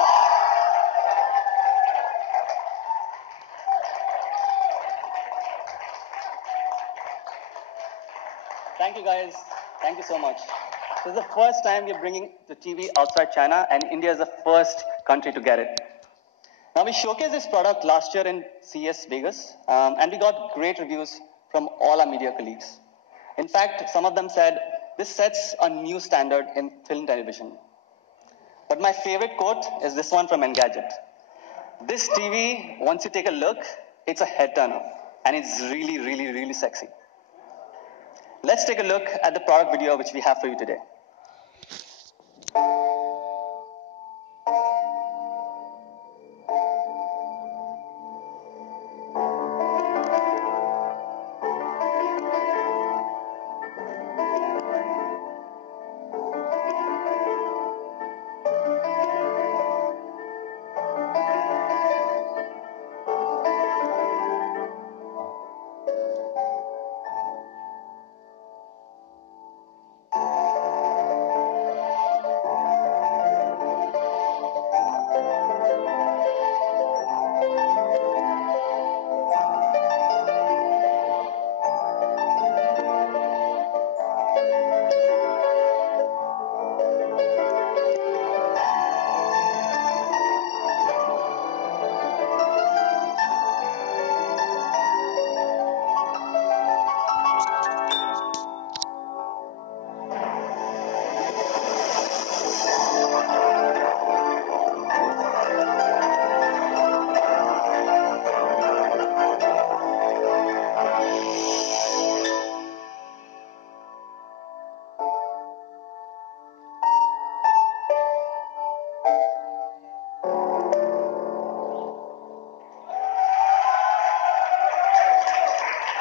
Thank you guys. Thank you so much. This is the first time we're bringing the TV outside China, and India is the first country to get it. Now, we showcased this product last year in CES Vegas, and we got great reviews from all our media colleagues. In fact, some of them said, this sets a new standard in film television. But my favorite quote is this one from Engadget. This TV, once you take a look, it's a head turner, and it's really, really, really sexy. Let's take a look at the product video which we have for you today.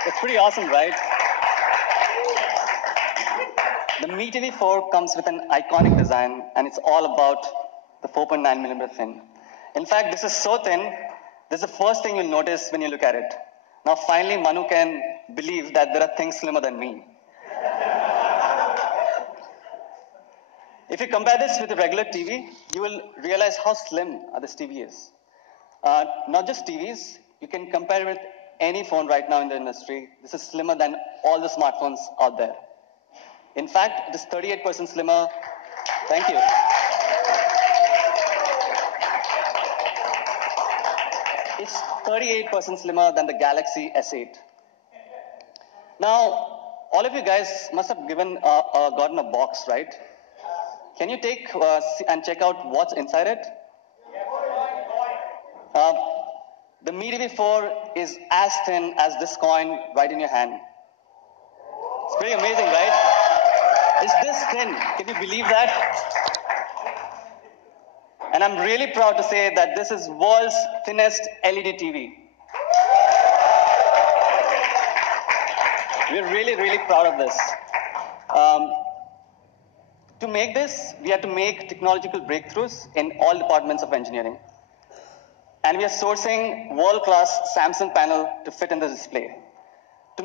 It's pretty awesome, right? The MeTV 4 comes with an iconic design, and it's all about the 4.9mm thin. In fact, this is so thin, this is the first thing you'll notice when you look at it. Now, finally, Manu can believe that there are things slimmer than me. If you compare this with a regular TV, you will realize how slim this TV is. Not just TVs, you can compare it with any phone right now in the industry. This is slimmer than all the smartphones out there. In fact, it is 38% slimmer. Thank you. It's 38% slimmer than the Galaxy S8. Now, all of you guys must have gotten a box, right? Can you take and check out what's inside it? The MeTV 4 is as thin as this coin right in your hand. It's pretty amazing, right? It's this thin. Can you believe that? And I'm really proud to say that this is world's thinnest LED TV. We're really, really proud of this. To make this, we had to make technological breakthroughs in all departments of engineering. And we are sourcing world-class Samsung panel to fit in the display. To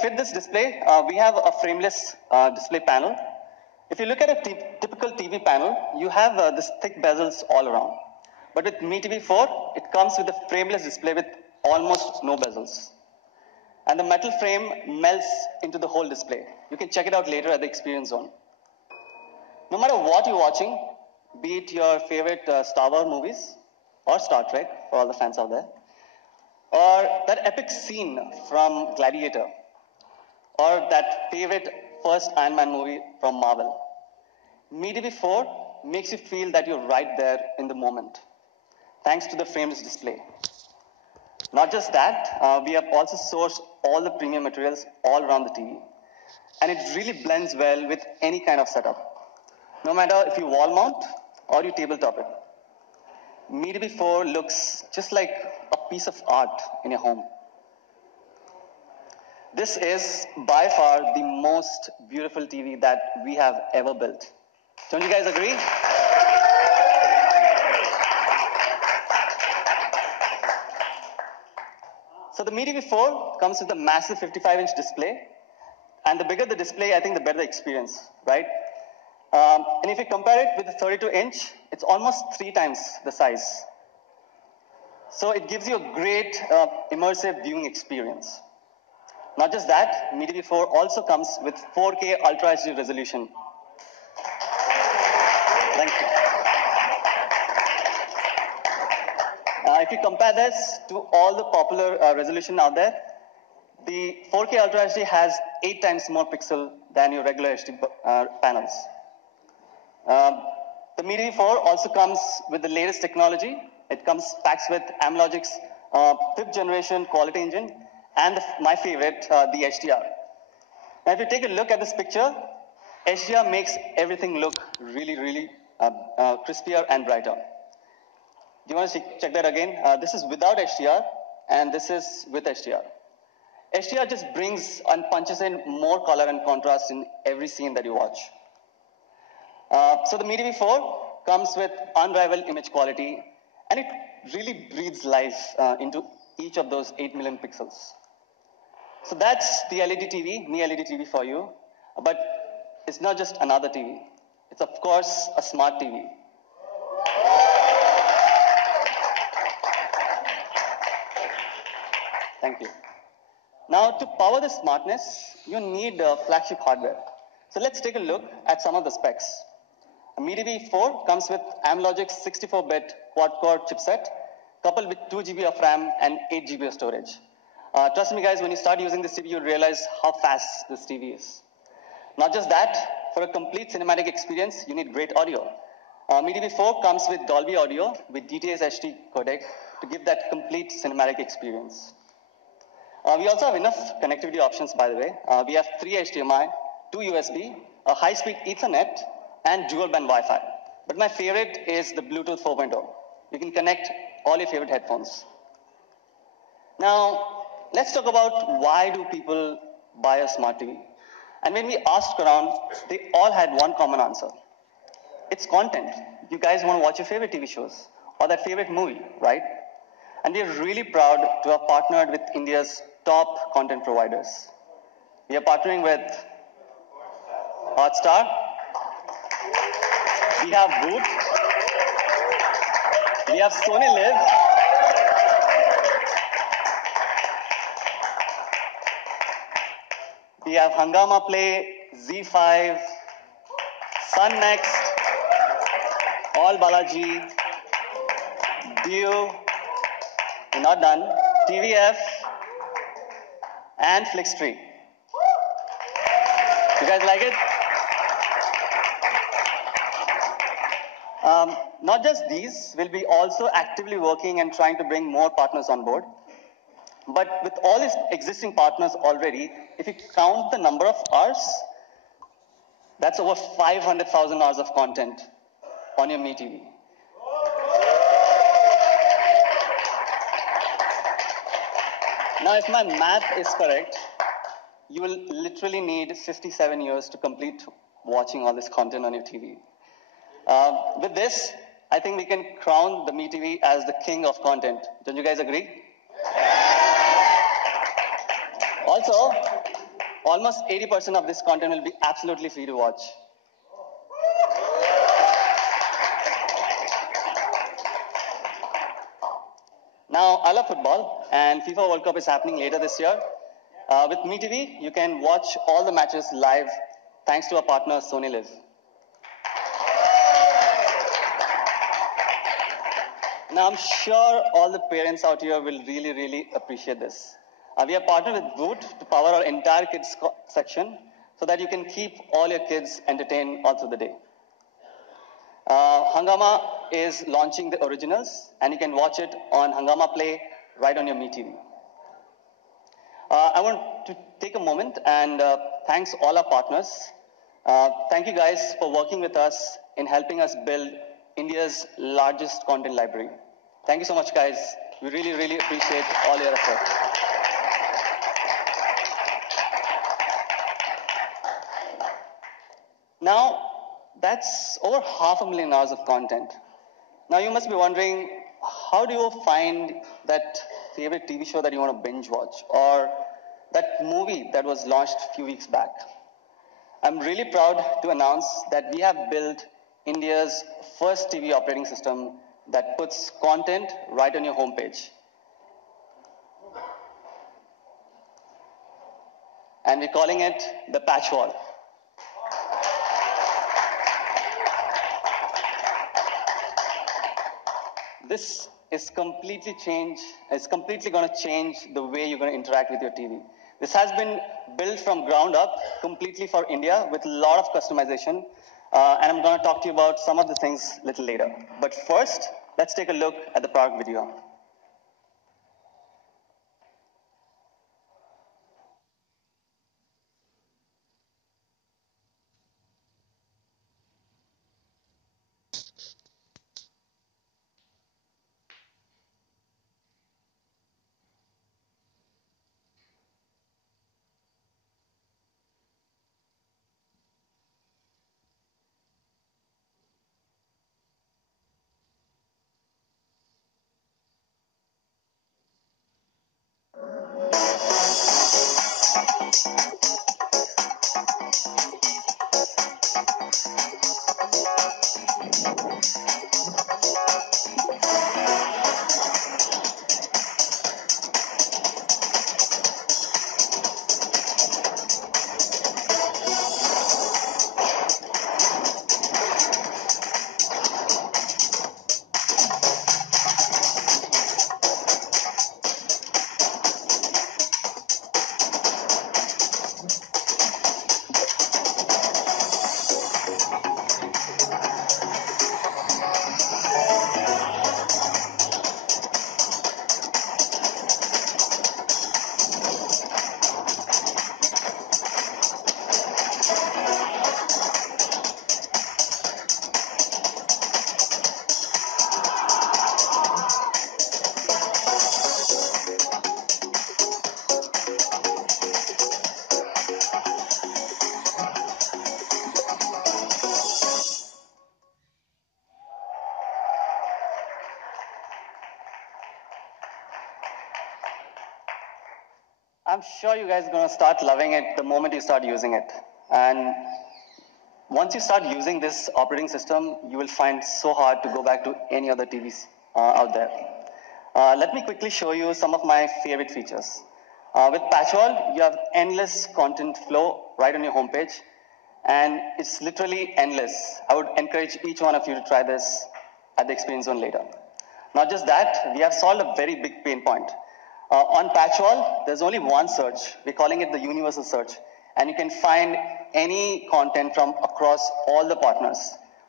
fit this display, we have a frameless display panel. If you look at a typical TV panel, you have this thick bezels all around. But with MeTV 4, it comes with a frameless display with almost no bezels. And the metal frame melts into the whole display. You can check it out later at the experience zone. No matter what you're watching, be it your favorite Star Wars movies, or Star Trek, for all the fans out there, or that epic scene from Gladiator, or that favorite first Iron Man movie from Marvel. MeTV 4 makes you feel that you're right there in the moment, thanks to the frameless display. Not just that, we have also sourced all the premium materials all around the TV. And it really blends well with any kind of setup. No matter if you wall mount or you tabletop it. MeTV 4 looks just like a piece of art in your home. This is by far the most beautiful TV that we have ever built. Don't you guys agree? So the MeTV 4 comes with a massive 55-inch display. And the bigger the display, I think the better the experience, right? And if you compare it with the 32-inch, it's almost 3 times the size. So it gives you a great immersive viewing experience. Not just that, MeTV 4 also comes with 4K Ultra HD resolution. Thank you. If you compare this to all the popular resolution out there, the 4K Ultra HD has 8 times more pixel than your regular HD panels. The MeTV 4 also comes with the latest technology. It comes packed with Amlogic's 5th generation quality engine and my favorite, the HDR. Now, if you take a look at this picture, HDR makes everything look really, really crispier and brighter. Do you want to check that again? This is without HDR, and this is with HDR. HDR just brings and punches in more color and contrast in every scene that you watch. So the MeTV 4 comes with unrivaled image quality, and it really breathes life into each of those 8 million pixels. So that's the LED TV, Me LED TV for you. But it's not just another TV. It's, of course, a smart TV. Thank you. Now, to power the smartness, you need flagship hardware. So let's take a look at some of the specs. A MeTV 4 comes with Amlogic's 64-bit quad-core chipset, coupled with 2 GB of RAM and 8 GB of storage. Trust me, guys, when you start using this TV, you realize how fast this TV is. Not just that, for a complete cinematic experience, you need great audio. MeTV 4 comes with Dolby Audio with DTS HD codec to give that complete cinematic experience. We also have enough connectivity options, by the way. We have 3 HDMI, 2 USB, a high-speed Ethernet, and dual-band Wi-Fi. But my favorite is the Bluetooth 4.0. You can connect all your favorite headphones. Now, let's talk about why do people buy a smart TV? And when we asked around, they all had one common answer. It's content. You guys want to watch your favorite TV shows or that favorite movie, right? And we're really proud to have partnered with India's top content providers. We are partnering with Hotstar. We have Voot. We have Sony Live. We have Hungama Play, Z5, Sun Next, All Balaji, Dio, we're not done, TVF, and Flixtree. You guys like it? Not just these, we'll be also actively working and trying to bring more partners on board. But with all these existing partners already, if you count the number of hours, that's over 500,000 hours of content on your MeTV. Now, if my math is correct, you will literally need 57 years to complete watching all this content on your TV. With this, I think we can crown the MeTV as the king of content. Don't you guys agree? Also, almost 80% of this content will be absolutely free to watch. Now, I love football, and FIFA World Cup is happening later this year. With MeTV, you can watch all the matches live thanks to our partner, Sony Live. Now, I'm sure all the parents out here will really appreciate this. We have partnered with Voot to power our entire kids section so that you can keep all your kids entertained all through the day. Hungama is launching the originals, and you can watch it on Hungama Play right on your MeTV. I want to take a moment and thanks all our partners. Thank you guys for working with us in helping us build India's largest content library. Thank you so much, guys. We really, really appreciate all your effort. Now, that's over 500,000 hours of content. Now, you must be wondering, how do you find that favorite TV show that you want to binge watch, or that movie that was launched a few weeks back? I'm really proud to announce that we have built India's first TV operating system that puts content right on your homepage. And we're calling it the Patch Wall. This is completely going to change the way you're going to interact with your TV. This has been built from ground up completely for India with a lot of customization. And I'm going to talk to you about some of the things a little later. But first, let's take a look at the product video. I'm sure you guys are going to start loving it the moment you start using it. And once you start using this operating system, you will find it so hard to go back to any other TVs out there. Let me quickly show you some of my favorite features. With Patchwall, you have endless content flow right on your homepage, and it's literally endless. I would encourage each one of you to try this at the Experience Zone later. Not just that, we have solved a very big pain point. On Patchwall, there's only one search. We're calling it the universal search. And you can find any content from across all the partners.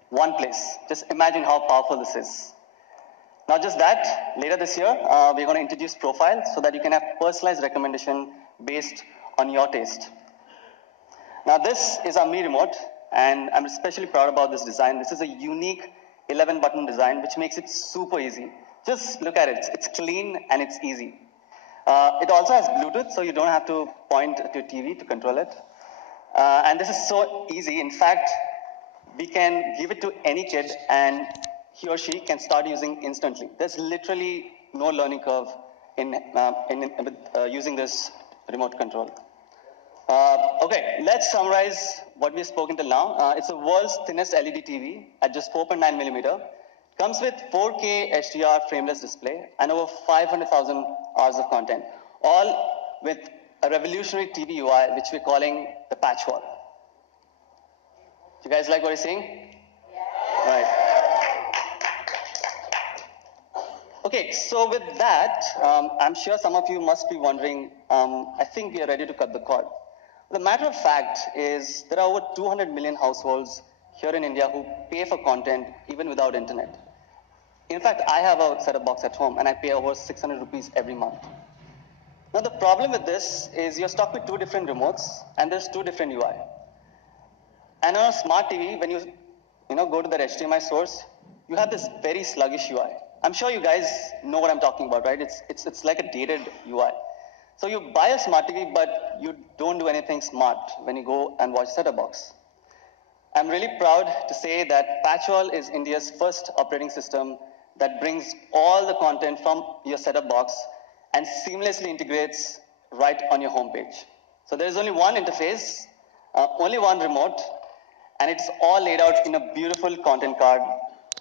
One place. Just imagine how powerful this is. Not just that, later this year, we're going to introduce Profile so that you can have personalized recommendation based on your taste. Now this is our Mi Remote, and I'm especially proud about this design. This is a unique 11-button design, which makes it super easy. Just look at it. It's clean and it's easy. It also has Bluetooth, so you don't have to point to your TV to control it. And this is so easy. In fact, we can give it to any kid and he or she can start using instantly. There's literally no learning curve in using this remote control. Okay, let's summarize what we've spoken till now. It's the world's thinnest LED TV at just 4.9 millimeter. Comes with 4K HDR frameless display and over 500,000 hours of content, all with a revolutionary TV UI, which we're calling the Patch Wall. You guys like what you're seeing? Yeah. Right. Okay, so with that, I'm sure some of you must be wondering, I think we are ready to cut the cord. The matter of fact is there are over 200 million households here in India who pay for content even without internet. In fact, I have a set-top box at home and I pay over 600 rupees every month. Now the problem with this is you're stuck with two different remotes and there's two different UI. And on a smart TV, when you go to the HDMI source, you have this very sluggish UI. I'm sure you guys know what I'm talking about, right? It's like a dated UI. So you buy a smart TV, but you don't do anything smart when you go and watch set-top box. I'm really proud to say that Patchwall is India's first operating system that brings all the content from your set-top box and seamlessly integrates right on your homepage. So there's only one interface, only one remote, and it's all laid out in a beautiful content card,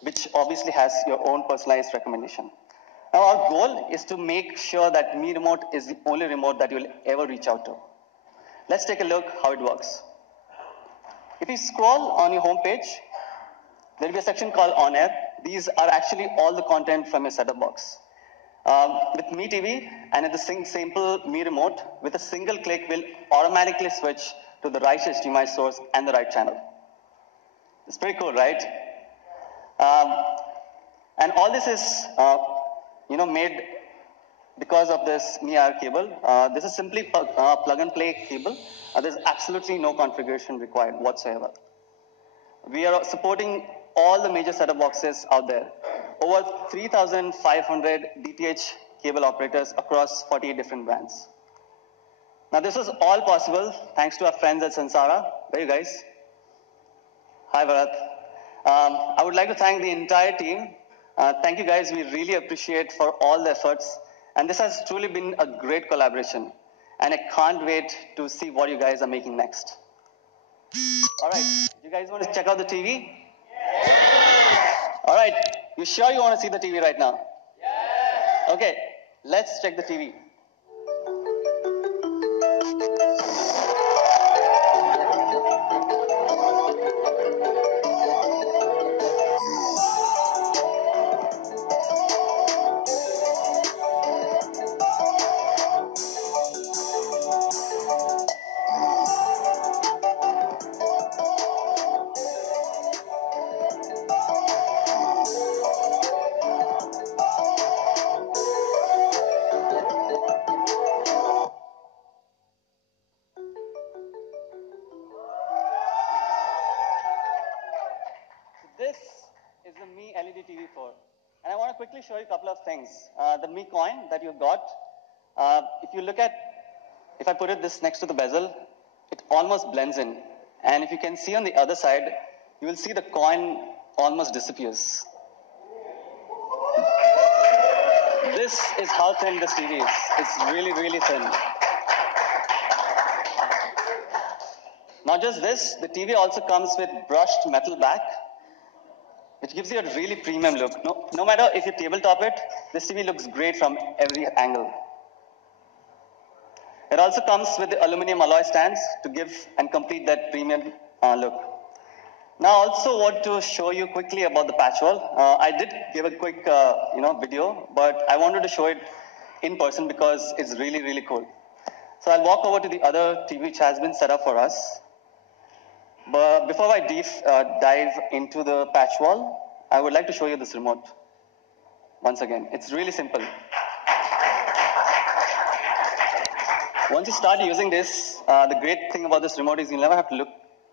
which obviously has your own personalized recommendation. Now our goal is to make sure that Mi Remote is the only remote that you'll ever reach out to. Let's take a look how it works. If you scroll on your homepage, there'll be a section called On Air. These are actually all the content from your set-top box. With Mi TV and at the simple Mi Remote, with a single click, we'll automatically switch to the right HDMI source and the right channel. It's pretty cool, right? And all this is, made because of this Mi IR cable. This is simply plug and play cable. There's absolutely no configuration required whatsoever. We are supporting all the major set-top boxes out there. Over 3,500 DTH cable operators across 48 different brands. Now this is all possible thanks to our friends at Sansara. Where are you guys? Hi Bharat. I would like to thank the entire team. Thank you guys, we really appreciate for all the efforts. And this has truly been a great collaboration. And I can't wait to see what you guys are making next. All right, you guys want to check out the TV? All right, you sure you want to see the TV right now? Yeah. Okay, let's check the TV. This is the Mi LED TV4. And I want to quickly show you a couple of things. The Mi coin that you've got, if I put it this next to the bezel, it almost blends in. And if you can see on the other side, you will see the coin almost disappears. This is how thin this TV is. It's really, really thin. Not just this, the TV also comes with brushed metal back, which gives you a really premium look. No matter if you tabletop it, this TV looks great from every angle. It also comes with the aluminum alloy stands to give and complete that premium look. Now, I also want to show you quickly about the Patchwall. I did give a quick, video, but I wanted to show it in person because it's really, really cool. So I'll walk over to the other TV which has been set up for us. But before I dive into the Patchwall, I would like to show you this remote. Once again, it's really simple. Once you start using this, the great thing about this remote is you'll never have to look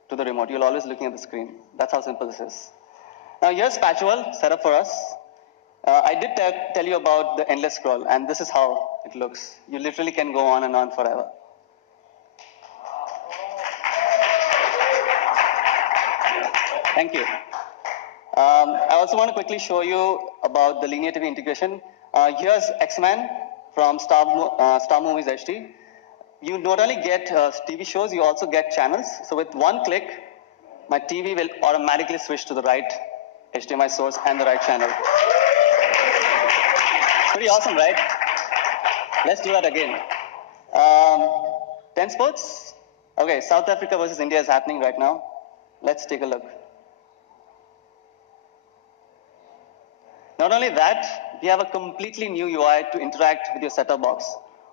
to the remote. You'll always looking at the screen. That's how simple this is. Now here's Patchwall set up for us. I did tell you about the endless scroll, and this is how it looks. You literally can go on and on forever. Thank you. I also want to quickly show you about the linear TV integration. Here's X-Men from Star Movies HD. You not only get TV shows, you also get channels. So with one click, my TV will automatically switch to the right HDMI source and the right channel. Pretty awesome, right? Let's do that again. 10 sports? Okay, South Africa versus India is happening right now. Let's take a look. Not only that, we have a completely new UI to interact with your set-top box.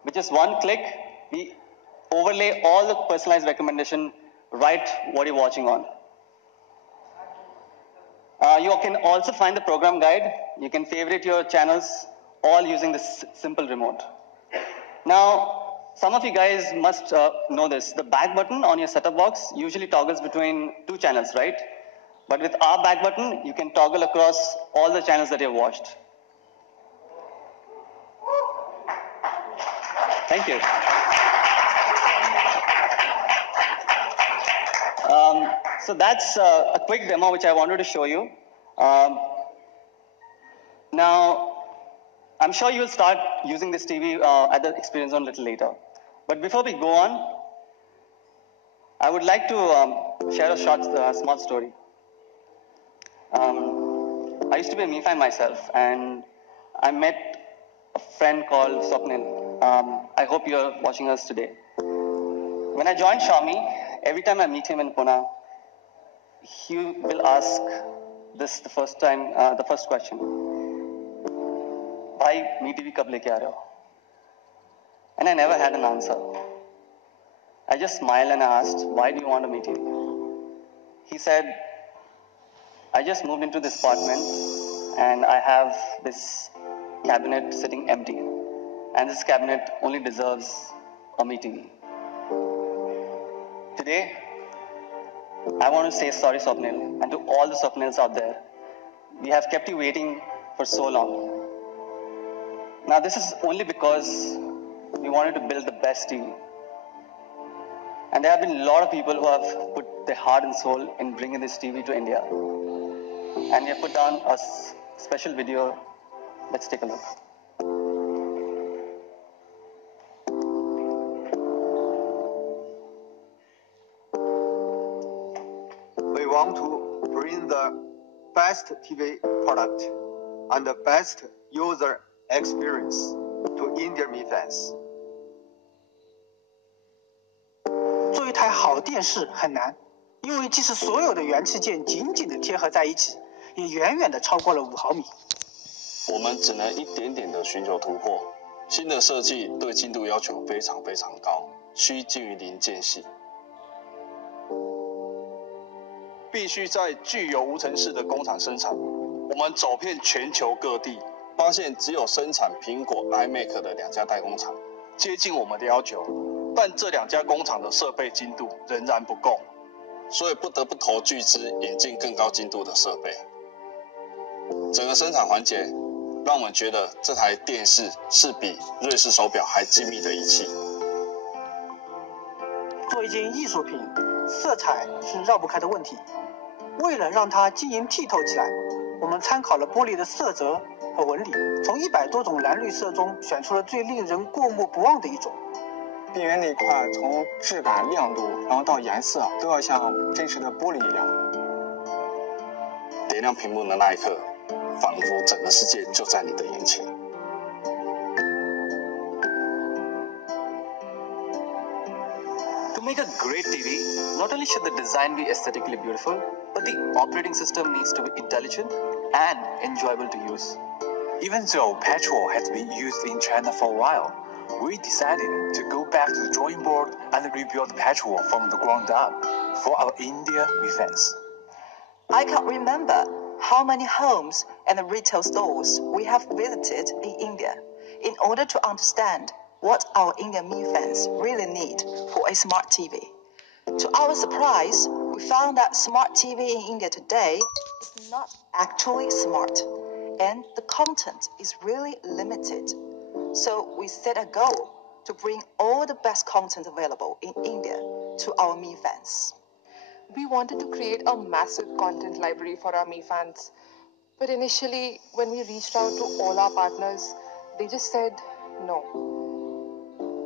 With just one click, we overlay all the personalized recommendation right what you're watching on. You can also find the program guide. You can favorite your channels all using this simple remote. Now, some of you guys must know this. The back button on your setup box usually toggles between 2 channels, right? But with our back button, you can toggle across all the channels that you've watched. Thank you. So that's a quick demo which I wanted to show you. Now, I'm sure you'll start using this TV at the Experience Zone a little later. But before we go on, I would like to share a short, small story. I used to be a Mi fan myself, and I met a friend called Swapnil. I hope you're watching us today. When I joined Xiaomi, every time I meet him in Pune, he will ask this the first question. Bhai, Mi TV kab leke aa rahe ho? And I never had an answer. I just smiled and I asked, why do you want a Mi TV? He said, I just moved into this apartment and I have this cabinet sitting empty. And this cabinet only deserves a Mi TV. Today, I want to say sorry, Swapnil, and to all the Swapnils out there. We have kept you waiting for so long. Now, this is only because we wanted to build the best TV. And there have been a lot of people who have put their heart and soul in bringing this TV to India. And we have put down a special video. Let's take a look. We want to bring the best TV product and the best user experience to Indian Mi fans. 做一台好电视很难，因为即使所有的元器件紧紧地贴合在一起，也远远地超过了5毫米。我们只能一点点地寻求突破。新的设计对精度要求非常高，需近于零间隙。必须在具有无尘室的工厂生产。我们走遍全球各地，发现只有生产苹果 iMac 的2家代工厂接近我们的要求，但这2家工厂的设备精度仍然不够，所以不得不投巨资引进更高精度的设备。整个生产环节让我们觉得这台电视是比瑞士手表还精密的仪器。做一件艺术品，色彩是绕不开的问题。为了让它晶莹剔透起来，我们参考了玻璃的色泽和纹理，从100多种蓝绿色中选出了最令人过目不忘的一种。边缘那一块，从质感、亮度，然后到颜色，都要像真实的玻璃一样。点亮屏幕的那一刻，仿佛整个世界就在你的眼前。To make a great TV, not only should the design be aesthetically beautiful, but the operating system needs to be intelligent and enjoyable to use. Even though petrol has been used in China for a while, we decided to go back to the drawing board and rebuild petrol from the ground up for our India Mi fans. I can't remember how many homes and retail stores we have visited in India in order to understand what our Indian Mi fans really need for a smart TV. To our surprise, we found that smart TV in India today is not actually smart, and the content is really limited. So we set a goal to bring all the best content available in India to our Mi fans. We wanted to create a massive content library for our Mi fans. But initially, when we reached out to all our partners, they just said no.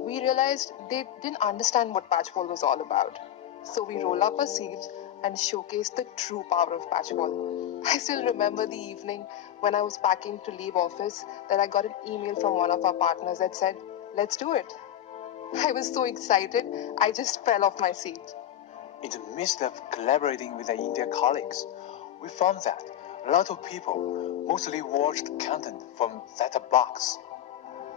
We realized they didn't understand what Patchwall was all about. So we rolled up our sleeves and showcased the true power of Patchwall. I still remember the evening when I was packing to leave office that I got an email from one of our partners that said, "Let's do it." I was so excited, I just fell off my seat. In the midst of collaborating with our Indian colleagues, we found that a lot of people mostly watched content from set-top box.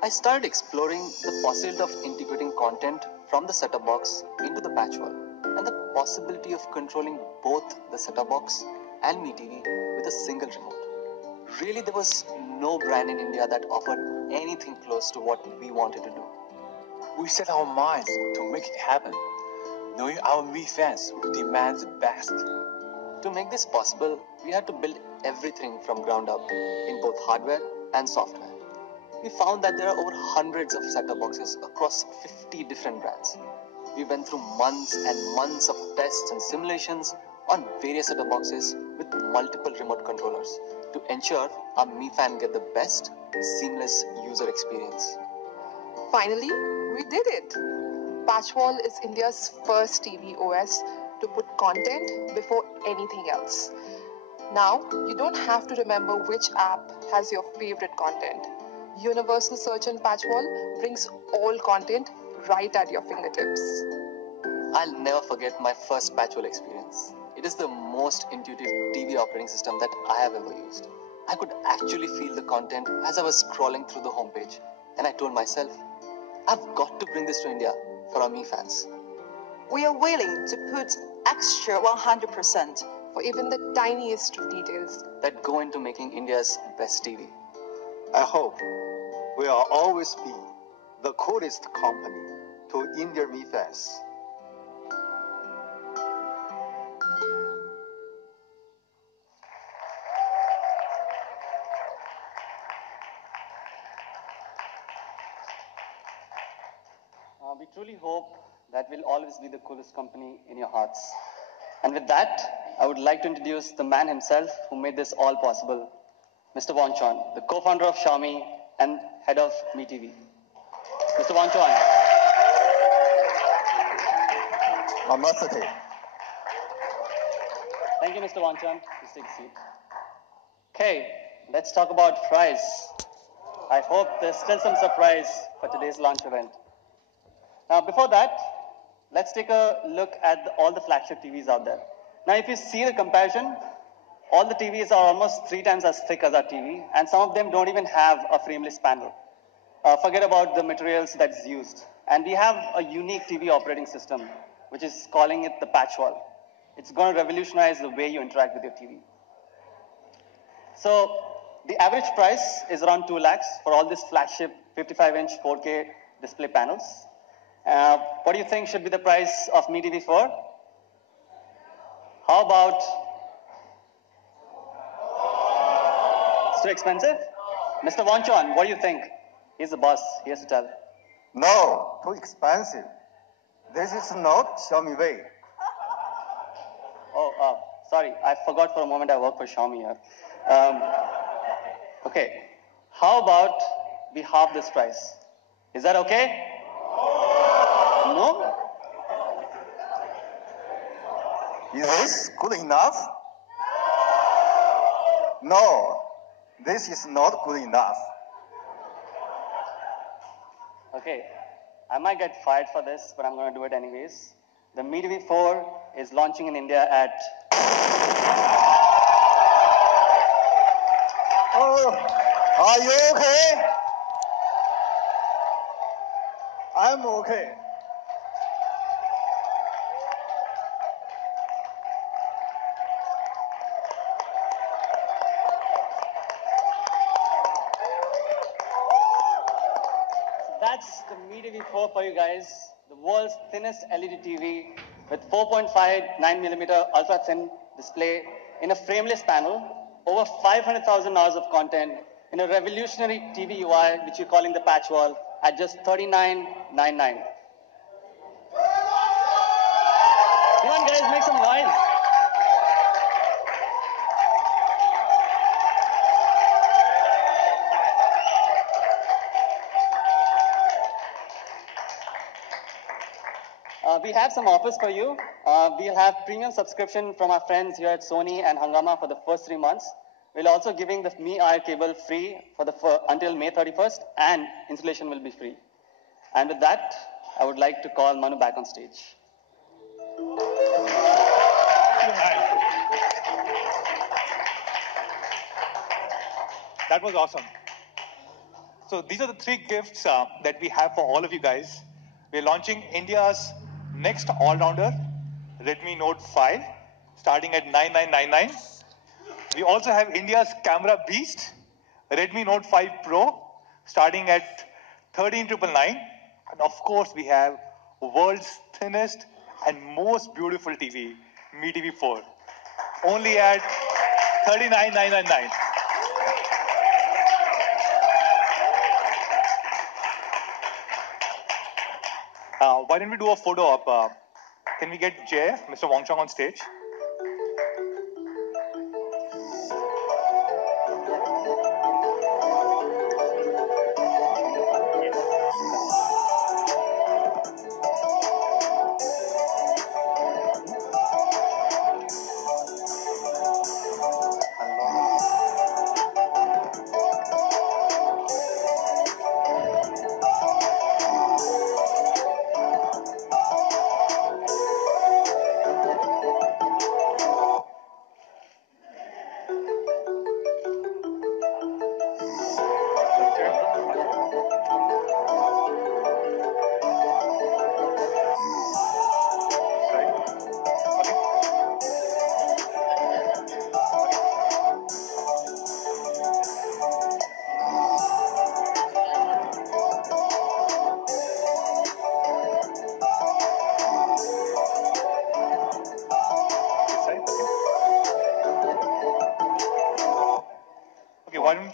I started exploring the possibility of integrating content from the set-top box into the patch wall, and the possibility of controlling both the set-top box and MeTV with a single remote. Really, there was no brand in India that offered anything close to what we wanted to do. We set our minds to make it happen, knowing our Mi fans would demand the best. To make this possible, we had to build everything from ground up in both hardware and software. We found that there are over hundreds of set-top boxes across 50 different brands. We went through months and months of tests and simulations on various set-top boxes with multiple remote controllers to ensure our Mi fan get the best, seamless user experience. Finally, we did it! Patchwall is India's first TV OS to put content before anything else. Now, you don't have to remember which app has your favorite content. Universal Search in Patchwall brings all content right at your fingertips. I'll never forget my first Patchwall experience. It is the most intuitive TV operating system that I have ever used. I could actually feel the content as I was scrolling through the homepage, and I told myself, I've got to bring this to India for our Mi fans. We are willing to put extra 100% for even the tiniest of details that go into making India's best TV. I hope we'll always be the coolest company to Indian Mi fans. We truly hope that we'll always be the coolest company in your hearts. And with that, I would like to introduce the man himself who made this all possible, Mr. Won Chon, the co-founder of Xiaomi and head of MeTV. Mr. Won Chon. Namaste. Thank you, Mr. Won Chon. Please take a seat. Okay, let's talk about fries. I hope there's still some surprise for today's launch event. Now, before that, let's take a look at all the flagship TVs out there. Now, if you see the comparison, all the TVs are almost 3 times as thick as our TV, and some of them don't even have a frameless panel. Forget about the materials that's used. And we have a unique TV operating system, which is calling it the Patchwall. It's going to revolutionize the way you interact with your TV. So, the average price is around 2 lakhs for all these flagship 55-inch 4K display panels. What do you think should be the price of MeTV 4? How about? It's too expensive? Mr. Won Chon, what do you think? He's the boss. He has to tell. No, too expensive. This is not Xiaomi way. Oh, sorry. I forgot for a moment I work for Xiaomi here. Okay. How about we halve this price? Is that okay? No? Is this good enough? No, this is not good enough. Okay, I might get fired for this, but I'm going to do it anyways. The MeTV 4 is launching in India at... Oh, are you okay? I'm okay. That's the MeTV 4 for you guys. The world's thinnest LED TV with 4.59mm ultra thin display in a frameless panel, over 500,000 hours of content in a revolutionary TV UI, which we're calling the Patchwall, at just $39.99. Come on, guys, make some noise. We have some offers for you. We'll have premium subscription from our friends here at Sony and Hungama for the first 3 months. We're also giving the Mi Air cable free until May 31st, and installation will be free. And with that, I would like to call Manu back on stage. That was awesome. So these are the 3 gifts that we have for all of you guys. we're launching India's next all-rounder, Redmi Note 5, starting at 9999. We also have India's camera beast, Redmi Note 5 Pro, starting at 13999. And of course, we have world's thinnest and most beautiful TV, Mi TV 4, only at 39999. Why don't we do a photo op? Can we get JF, Mr. Wong Chong on stage?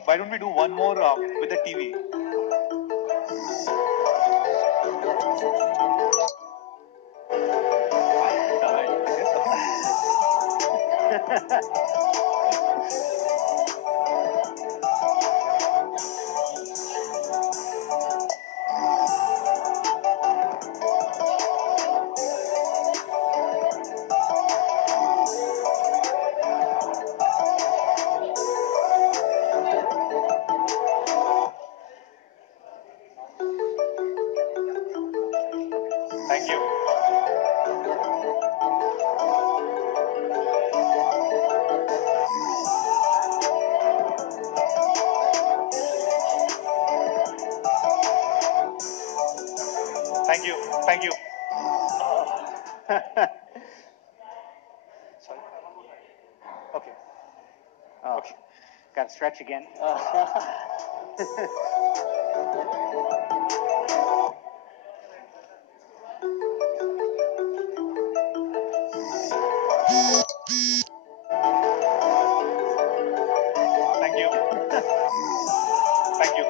Why don't we do one more with the TV? Thank you. Thank you. Thank you. Sorry. Okay. Oh, okay. Got to stretch again. Thank you. Thank you.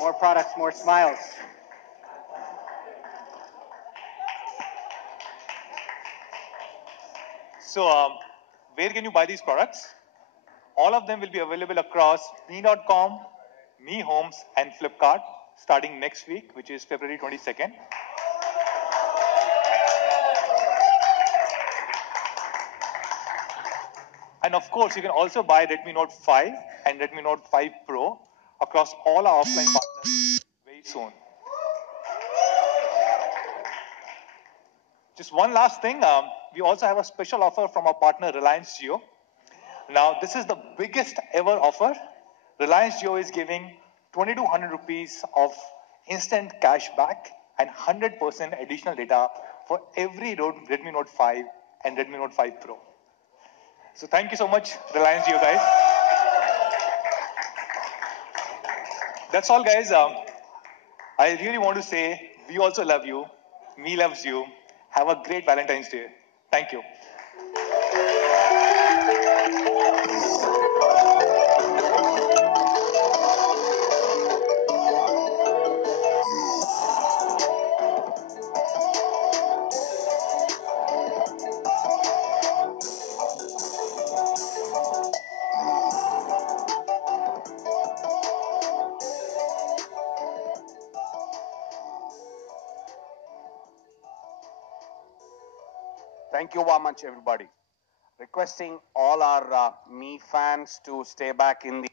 More products, more smiles. So, where can you buy these products? All of them will be available across me.com, Mi Homes, and Flipkart starting next week, which is February 22nd. And of course, you can also buy Redmi Note 5 and Redmi Note 5 Pro across all our offline partners very soon. Just one last thing, we also have a special offer from our partner Reliance Jio. Now, this is the biggest ever offer. Reliance Jio is giving 2200 rupees of instant cash back and 100% additional data for every Redmi Note 5 and Redmi Note 5 Pro. So thank you so much, Reliance Jio guys. That's all guys. I really want to say, we also love you. Me loves you. Have a great Valentine's Day. Thank you. Thank you very much, everybody. Requesting all our Mi fans to stay back in the